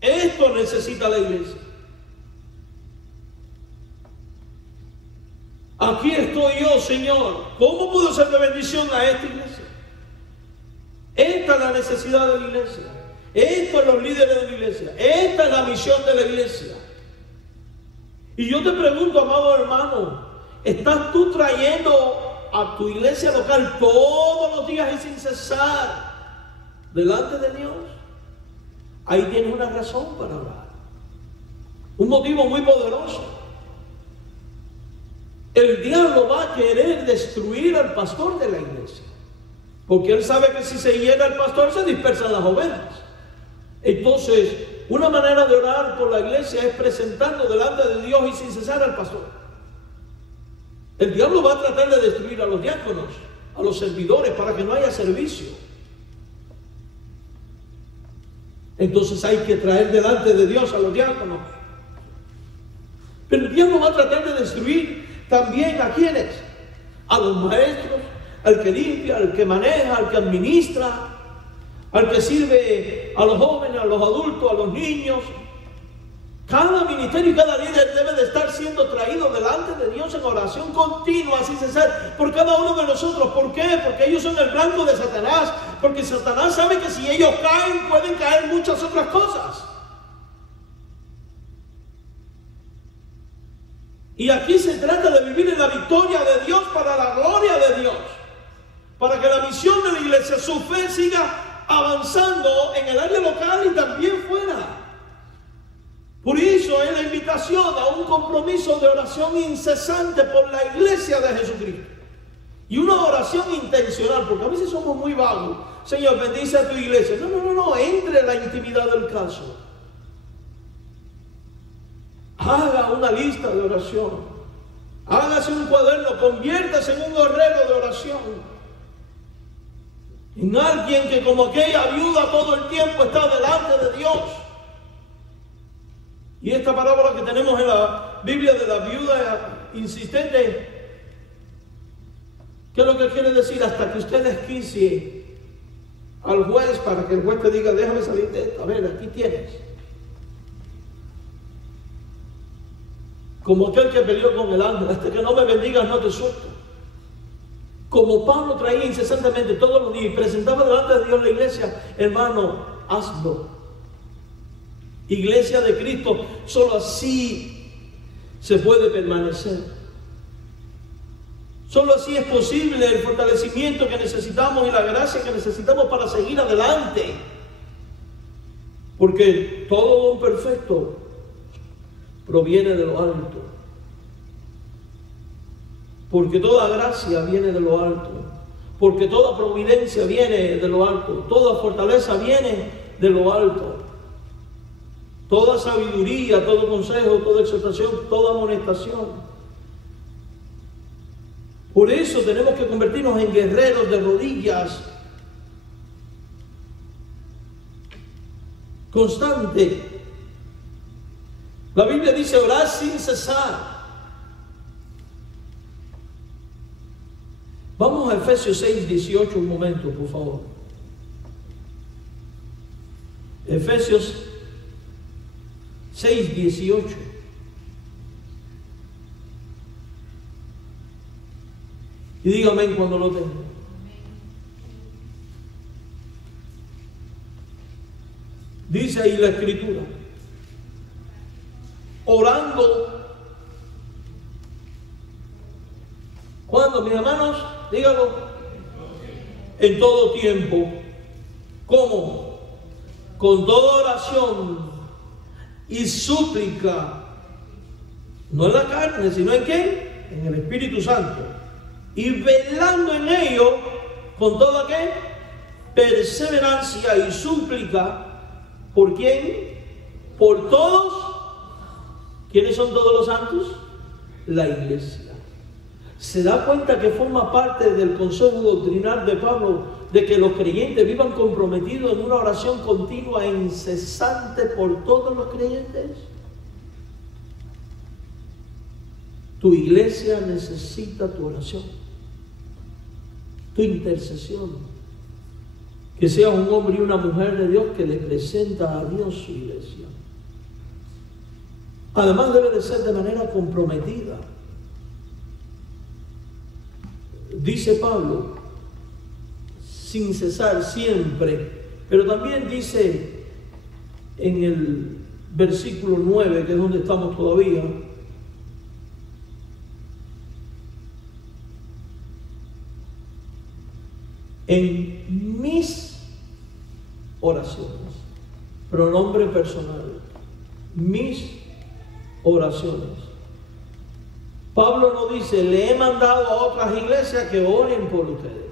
Esto necesita la iglesia. Aquí estoy yo, Señor. ¿Cómo puedo ser de bendición a esta iglesia? Esta es la necesidad de la iglesia. Estos son los líderes de la iglesia. Esta es la misión de la iglesia. Y yo te pregunto, amado hermano, ¿estás tú trayendo a tu iglesia local todos los días y sin cesar delante de Dios? Ahí tienes una razón para orar. Un motivo muy poderoso. El diablo va a querer destruir al pastor de la iglesia. Porque él sabe que si se hiera el pastor se dispersan las ovejas. Entonces, una manera de orar por la iglesia es presentando delante de Dios y sin cesar al pastor. El diablo va a tratar de destruir a los diáconos, a los servidores, para que no haya servicio. Entonces hay que traer delante de Dios a los diáconos. Pero el diablo va a tratar de destruir también a quienes, a los maestros, al que limpia, al que maneja, al que administra, al que sirve a los jóvenes, a los adultos, a los niños. Cada ministerio y cada líder debe de estar siendo traído delante de Dios en oración continua, sin cesar, por cada uno de nosotros. ¿Por qué? Porque ellos son el blanco de Satanás. Porque Satanás sabe que si ellos caen, pueden caer muchas otras cosas. Y aquí se trata de vivir en la victoria de Dios para la gloria de Dios. Para que la misión de la iglesia, su fe, siga avanzando en el área local y también fuera. Por eso es la invitación a un compromiso de oración incesante por la iglesia de Jesucristo. Y una oración intencional, porque a veces somos muy vagos. Señor, bendice a tu iglesia. No, entre en la intimidad del caso. Haga una lista de oración. Hágase un cuaderno, conviértase en un guerrero de oración. En alguien que como aquella viuda todo el tiempo está delante de Dios. Y esta parábola que tenemos en la Biblia de la viuda insistente, ¿qué es lo que quiere decir? Hasta que usted desquicie al juez para que el juez te diga, déjame salir de esto, a ver, aquí tienes. Como aquel que peleó con el ángel, hasta que no me bendigas no te suelto. Como Pablo traía incesantemente todos los días y presentaba delante de Dios la iglesia, hermano, hazlo. Iglesia de Cristo, solo así se puede permanecer. Solo así es posible el fortalecimiento que necesitamos y la gracia que necesitamos para seguir adelante. Porque todo don perfecto proviene de lo alto. Porque toda gracia viene de lo alto. Porque toda providencia viene de lo alto. Toda fortaleza viene de lo alto. Toda sabiduría, todo consejo, toda exhortación, toda amonestación. Por eso tenemos que convertirnos en guerreros de rodillas. Constante. La Biblia dice orar sin cesar. Vamos a Efesios 6, 18 un momento, por favor. Efesios 6, 18. Y dígame cuando lo tenga. Dice ahí la escritura, orando. ¿Cuándo, mis hermanos? Dígalo. En todo tiempo. ¿Cómo? Con toda oración y súplica, no en la carne, sino en ¿qué? En el Espíritu Santo. Y velando en ello, con toda ¿qué? Perseverancia y súplica. ¿Por quién? Por todos. ¿Quiénes son todos los santos? La iglesia. ¿Se da cuenta que forma parte del consejo doctrinal de Pablo de que los creyentes vivan comprometidos en una oración continua e incesante por todos los creyentes? Tu iglesia necesita tu oración, tu intercesión. Que seas un hombre y una mujer de Dios que le presenta a Dios su iglesia. Además debe de ser de manera comprometida. Dice Pablo, sin cesar siempre, pero también dice en el versículo 9, que es donde estamos todavía, en mis oraciones, pronombre personal, mis oraciones. Pablo no dice, le he mandado a otras iglesias que oren por ustedes.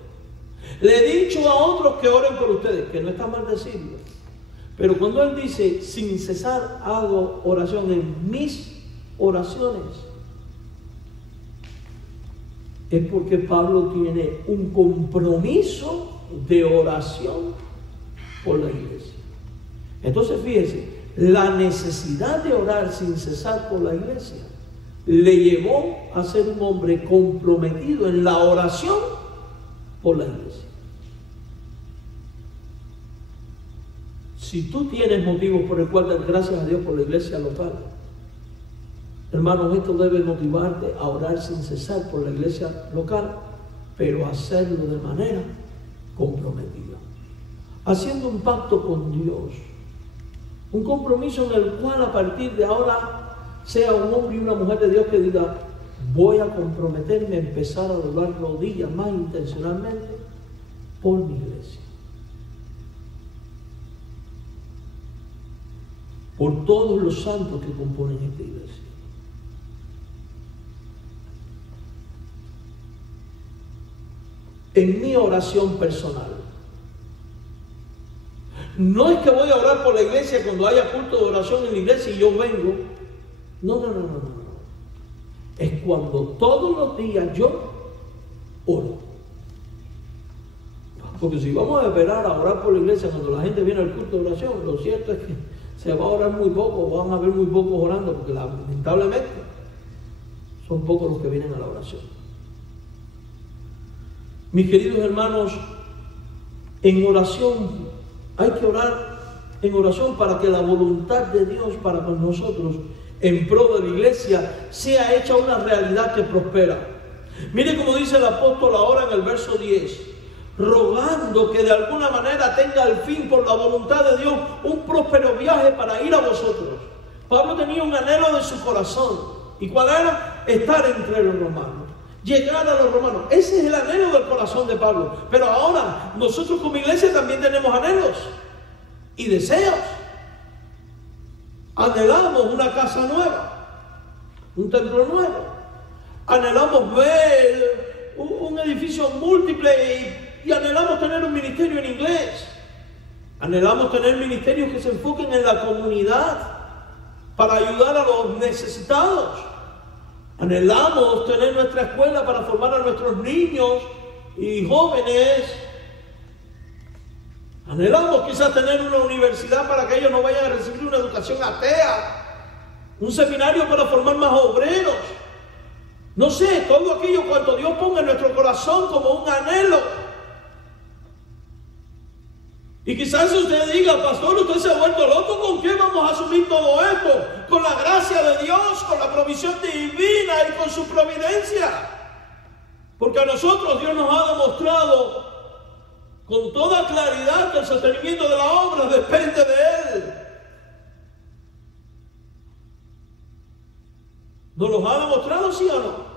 Le he dicho a otros que oren por ustedes, que no está mal decirlo. Pero cuando Él dice, sin cesar hago oración en mis oraciones, es porque Pablo tiene un compromiso de oración por la iglesia. Entonces fíjense, la necesidad de orar sin cesar por la iglesia le llevó a ser un hombre comprometido en la oración por la iglesia. Si tú tienes motivos por el cual dar gracias a Dios por la iglesia local, hermanos, esto debe motivarte a orar sin cesar por la iglesia local, pero hacerlo de manera comprometida, haciendo un pacto con Dios, un compromiso en el cual a partir de ahora sea un hombre y una mujer de Dios que diga, voy a comprometerme a empezar a doblar rodillas más intencionalmente por mi iglesia, por todos los santos que componen esta iglesia. En mi oración personal, no es que voy a orar por la iglesia cuando haya culto de oración en la iglesia y yo vengo. No. Es cuando todos los días yo oro. Porque si vamos a esperar a orar por la iglesia cuando la gente viene al culto de oración, lo cierto es que se va a orar muy poco, van a haber muy pocos orando, porque lamentablemente son pocos los que vienen a la oración. Mis queridos hermanos, en oración, hay que orar en oración para que la voluntad de Dios para con nosotros en pro de la iglesia sea hecha una realidad que prospera. Mire cómo dice el apóstol ahora en el verso 10, rogando que de alguna manera tenga al fin por la voluntad de Dios un próspero viaje para ir a vosotros. Pablo tenía un anhelo de su corazón. ¿Y cuál era? Estar entre los romanos, llegar a los romanos. Ese es el anhelo del corazón de Pablo. Pero ahora nosotros como iglesia también tenemos anhelos y deseos. Anhelamos una casa nueva, un templo nuevo. Anhelamos ver un edificio múltiple y anhelamos tener un ministerio en inglés. Anhelamos tener ministerios que se enfoquen en la comunidad para ayudar a los necesitados. Anhelamos tener nuestra escuela para formar a nuestros niños y jóvenes. Anhelamos quizás tener una universidad para que ellos no vayan a recibir una educación atea. Un seminario para formar más obreros. No sé, todo aquello cuanto Dios ponga en nuestro corazón como un anhelo. Y quizás usted diga, pastor, usted se ha vuelto loco, ¿con qué vamos a asumir todo esto? Con la gracia de Dios, con la provisión divina y con su providencia. Porque a nosotros Dios nos ha demostrado con toda claridad que el sostenimiento de la obra depende de Él. ¿Nos los ha demostrado, sí o no?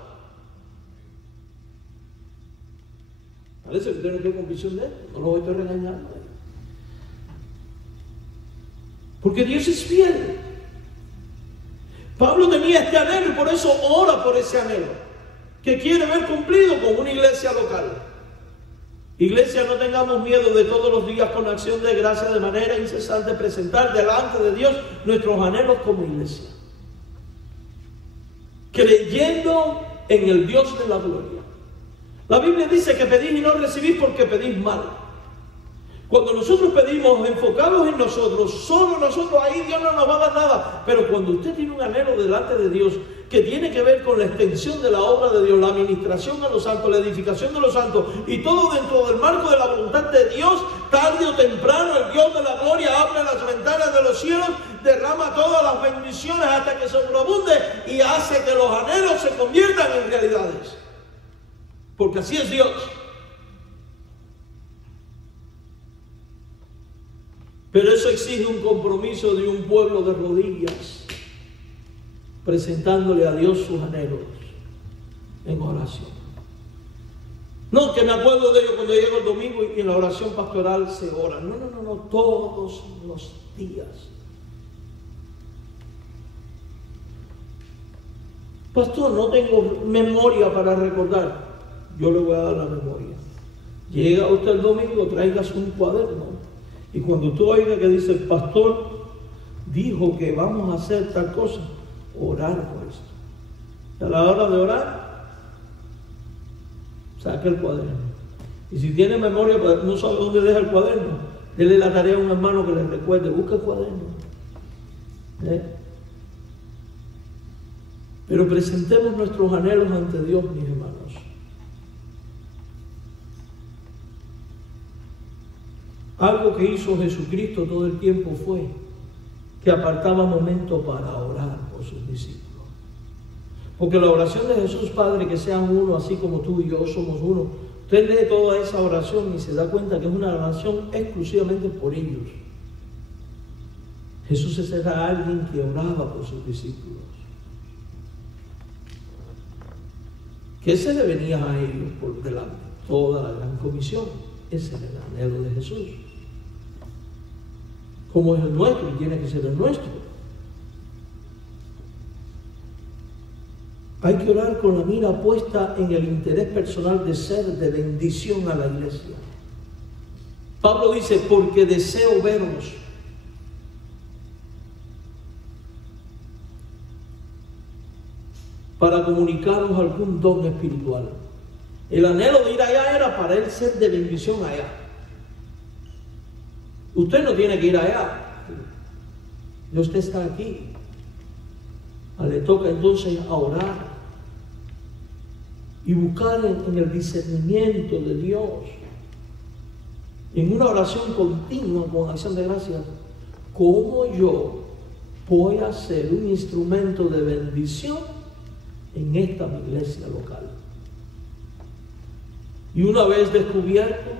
Parece que usted no tiene convicción de esto, no lo estoy regañando. Porque Dios es fiel. Pablo tenía este anhelo y por eso ora por ese anhelo, que quiere ver cumplido con una iglesia local. Iglesia, no tengamos miedo de todos los días con acción de gracia de manera incesante presentar delante de Dios nuestros anhelos como iglesia, creyendo en el Dios de la gloria. La Biblia dice que pedís y no recibís porque pedís mal. Cuando nosotros pedimos enfocados en nosotros, solo nosotros, ahí Dios no nos va a dar nada. Pero cuando usted tiene un anhelo delante de Dios que tiene que ver con la extensión de la obra de Dios, la administración de los santos, la edificación de los santos y todo dentro del marco de la voluntad de Dios, tarde o temprano el Dios de la gloria abre las ventanas de los cielos, derrama todas las bendiciones hasta que sobreabunde y hace que los anhelos se conviertan en realidades. Porque así es Dios. Pero eso exige un compromiso de un pueblo de rodillas, presentándole a Dios sus anhelos en oración. No, que me acuerdo de ello cuando llego el domingo y en la oración pastoral se ora. No, todos los días. Pastor, no tengo memoria para recordar. Yo le voy a dar la memoria. Llega usted el domingo, tráigase un cuaderno. Y cuando usted oiga que dice el pastor dijo que vamos a hacer tal cosa, orar por esto. Y a la hora de orar, saque el cuaderno. Y si tiene memoria, no sabe dónde deja el cuaderno, dele la tarea a un hermano que le recuerde, busque el cuaderno. Pero presentemos nuestros anhelos ante Dios, mis hermanos. Algo que hizo Jesucristo todo el tiempo fue que apartaba momento para orar por sus discípulos. Porque la oración de Jesús, Padre, que sean uno, así como tú y yo somos uno. Usted lee toda esa oración y se da cuenta que es una oración exclusivamente por ellos. Jesús era alguien que oraba por sus discípulos. ¿Qué se le venía a ellos por delante? Toda la gran comisión. Ese era el anhelo de Jesús. Como es el nuestro y tiene que ser el nuestro. Hay que orar con la mira puesta en el interés personal de ser de bendición a la iglesia. Pablo dice, porque deseo veros. Para comunicaros algún don espiritual. El anhelo de ir allá era para él ser de bendición allá. Usted no tiene que ir allá. Usted está aquí. Le toca entonces a orar y buscar en el discernimiento de Dios, en una oración continua con acción de gracias, cómo yo voy a ser un instrumento de bendición en esta iglesia local. Y una vez descubierto,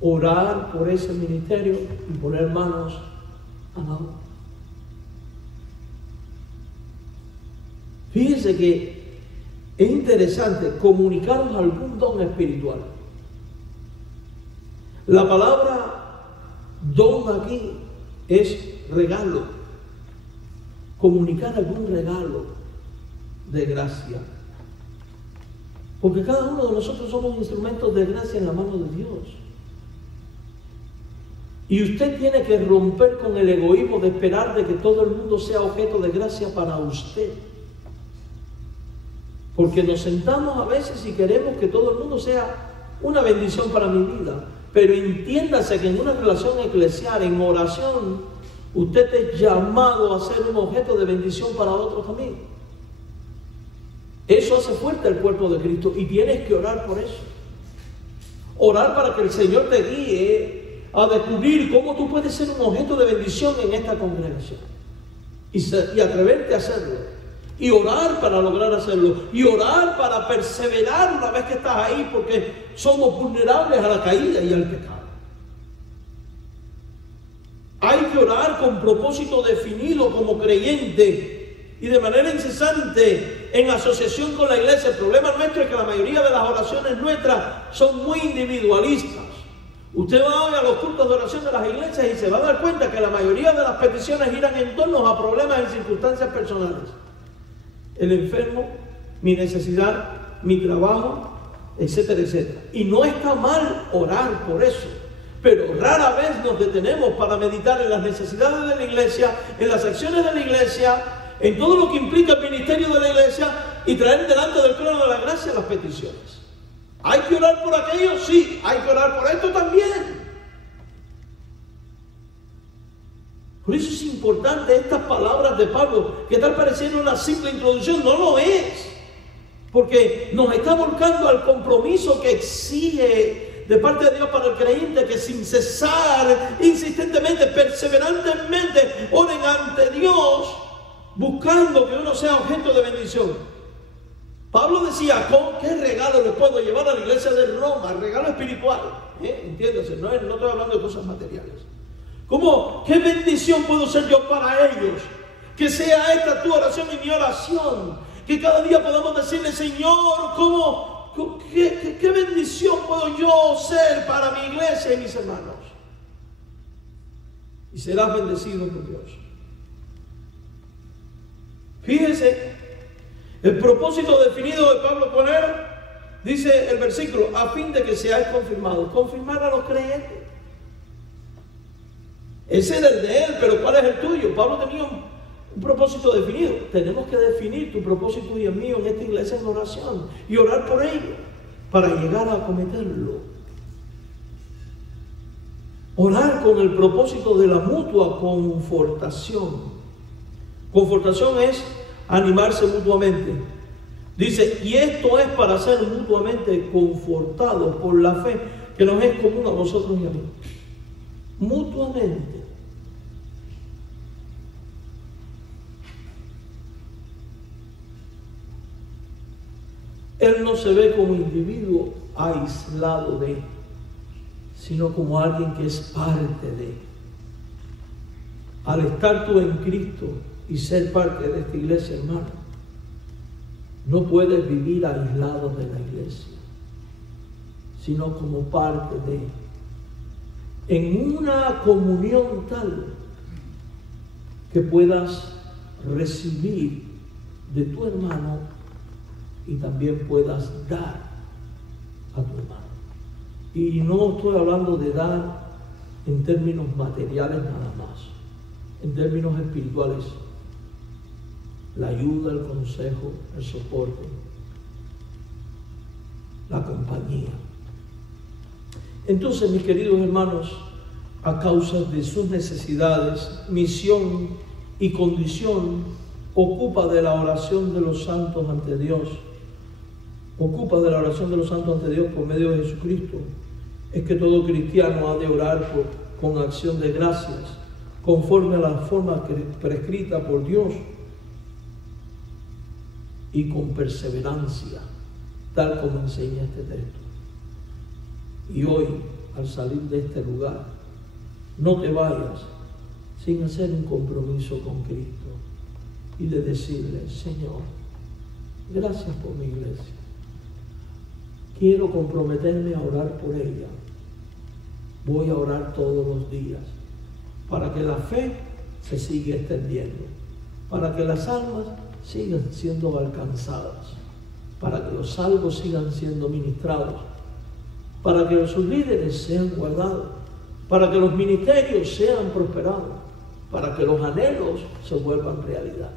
orar por ese ministerio y poner manos a la obra. Fíjense que es interesante comunicaros algún don espiritual. La palabra don aquí es regalo. Comunicar algún regalo de gracia. Porque cada uno de nosotros somos instrumentos de gracia en la mano de Dios. Y usted tiene que romper con el egoísmo de esperar de que todo el mundo sea objeto de gracia para usted. Porque nos sentamos a veces y queremos que todo el mundo sea una bendición para mi vida. Pero entiéndase que en una relación eclesial, en oración, usted es llamado a ser un objeto de bendición para otros también. Eso hace fuerte el cuerpo de Cristo y tienes que orar por eso. Orar para que el Señor te guíe a descubrir cómo tú puedes ser un objeto de bendición en esta congregación. Y atreverte a hacerlo. Y orar para lograr hacerlo. Y orar para perseverar una vez que estás ahí, porque somos vulnerables a la caída y al pecado. Hay que orar con propósito definido como creyente y de manera incesante en asociación con la iglesia. El problema nuestro es que la mayoría de las oraciones nuestras son muy individualistas. Usted va hoy a los cultos de oración de las iglesias y se va a dar cuenta que la mayoría de las peticiones giran en torno a problemas y circunstancias personales. El enfermo, mi necesidad, mi trabajo, etcétera, etcétera. Y no está mal orar por eso, pero rara vez nos detenemos para meditar en las necesidades de la iglesia, en las acciones de la iglesia, en todo lo que implica el ministerio de la iglesia y traer delante del trono de la gracia las peticiones. ¿Hay que orar por aquello? Sí. ¿Hay que orar por esto? También. Por eso es importante estas palabras de Pablo, que tal pareciera una simple introducción, no lo es. Porque nos está volcando al compromiso que exige de parte de Dios para el creyente, que sin cesar, insistentemente, perseverantemente, oren ante Dios, buscando que uno sea objeto de bendición. Pablo decía, ¿qué regalo le puedo llevar a la iglesia de Roma? Regalo espiritual. Entiéndase, no estoy hablando de cosas materiales. ¿Cómo? ¿Qué bendición puedo ser yo para ellos? Que sea esta tu oración y mi oración. Que cada día podamos decirle, Señor, ¿qué bendición puedo yo ser para mi iglesia y mis hermanos? Y serás bendecido por Dios. Fíjense, el propósito definido de Pablo con él dice el versículo, a fin de que seáis confirmados. Confirmar a los creyentes. Ese era el de él, pero ¿cuál es el tuyo? Pablo tenía un propósito definido. Tenemos que definir tu propósito y el mío en esta iglesia en oración y orar por ello para llegar a acometerlo. Orar con el propósito de la mutua confortación. Confortación es animarse mutuamente. Dice, y esto es para ser mutuamente confortados por la fe que nos es común a vosotros y a mí. Mutuamente. Él no se ve como individuo aislado de, sino como alguien que es parte de. Al estar tú en Cristo y ser parte de esta iglesia, hermano, no puedes vivir aislado de la iglesia, sino como parte de, en una comunión tal que puedas recibir de tu hermano y también puedas dar a tu hermano. Y no estoy hablando de dar en términos materiales nada más, en términos espirituales. La ayuda, el consejo, el soporte, la compañía. Entonces, mis queridos hermanos, a causa de sus necesidades, misión y condición, ocupa de la oración de los santos ante Dios. Ocupa de la oración de los santos ante Dios por medio de Jesucristo. Es que todo cristiano ha de orar con acción de gracias, conforme a la forma prescrita por Dios, y con perseverancia, tal como enseña este texto. Y hoy, al salir de este lugar, no te vayas sin hacer un compromiso con Cristo y de decirle, Señor, gracias por mi iglesia. Quiero comprometerme a orar por ella. Voy a orar todos los días para que la fe se siga extendiendo, para que las almas sigan siendo alcanzadas, para que los salvos sigan siendo ministrados, para que sus líderes sean guardados, para que los ministerios sean prosperados, para que los anhelos se vuelvan realidad.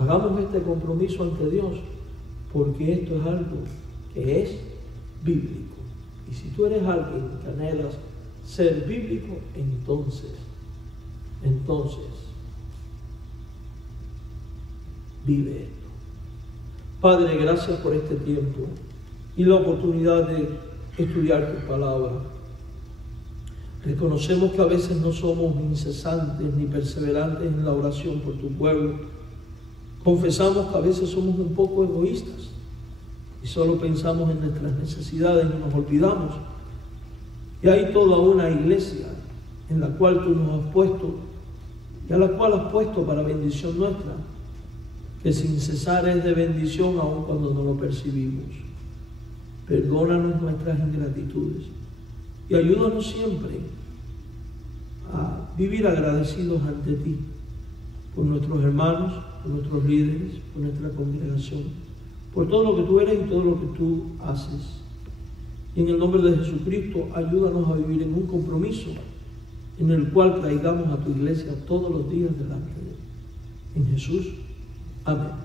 Hagamos este compromiso ante Dios, porque esto es algo que es bíblico. Y si tú eres alguien que anhelas ser bíblico, entonces vive esto. Padre, gracias por este tiempo y la oportunidad de estudiar tu palabra. Reconocemos que a veces no somos incesantes ni perseverantes en la oración por tu pueblo. Confesamos que a veces somos un poco egoístas y solo pensamos en nuestras necesidades y nos olvidamos. Y hay toda una iglesia en la cual tú nos has puesto y a la cual has puesto para bendición nuestra, que sin cesar es de bendición aun cuando no lo percibimos. Perdónanos nuestras ingratitudes y ayúdanos siempre a vivir agradecidos ante ti por nuestros hermanos, por nuestros líderes, por nuestra congregación, por todo lo que tú eres y todo lo que tú haces. Y en el nombre de Jesucristo, ayúdanos a vivir en un compromiso en el cual traigamos a tu iglesia todos los días delante de ti. En Jesús. Amén.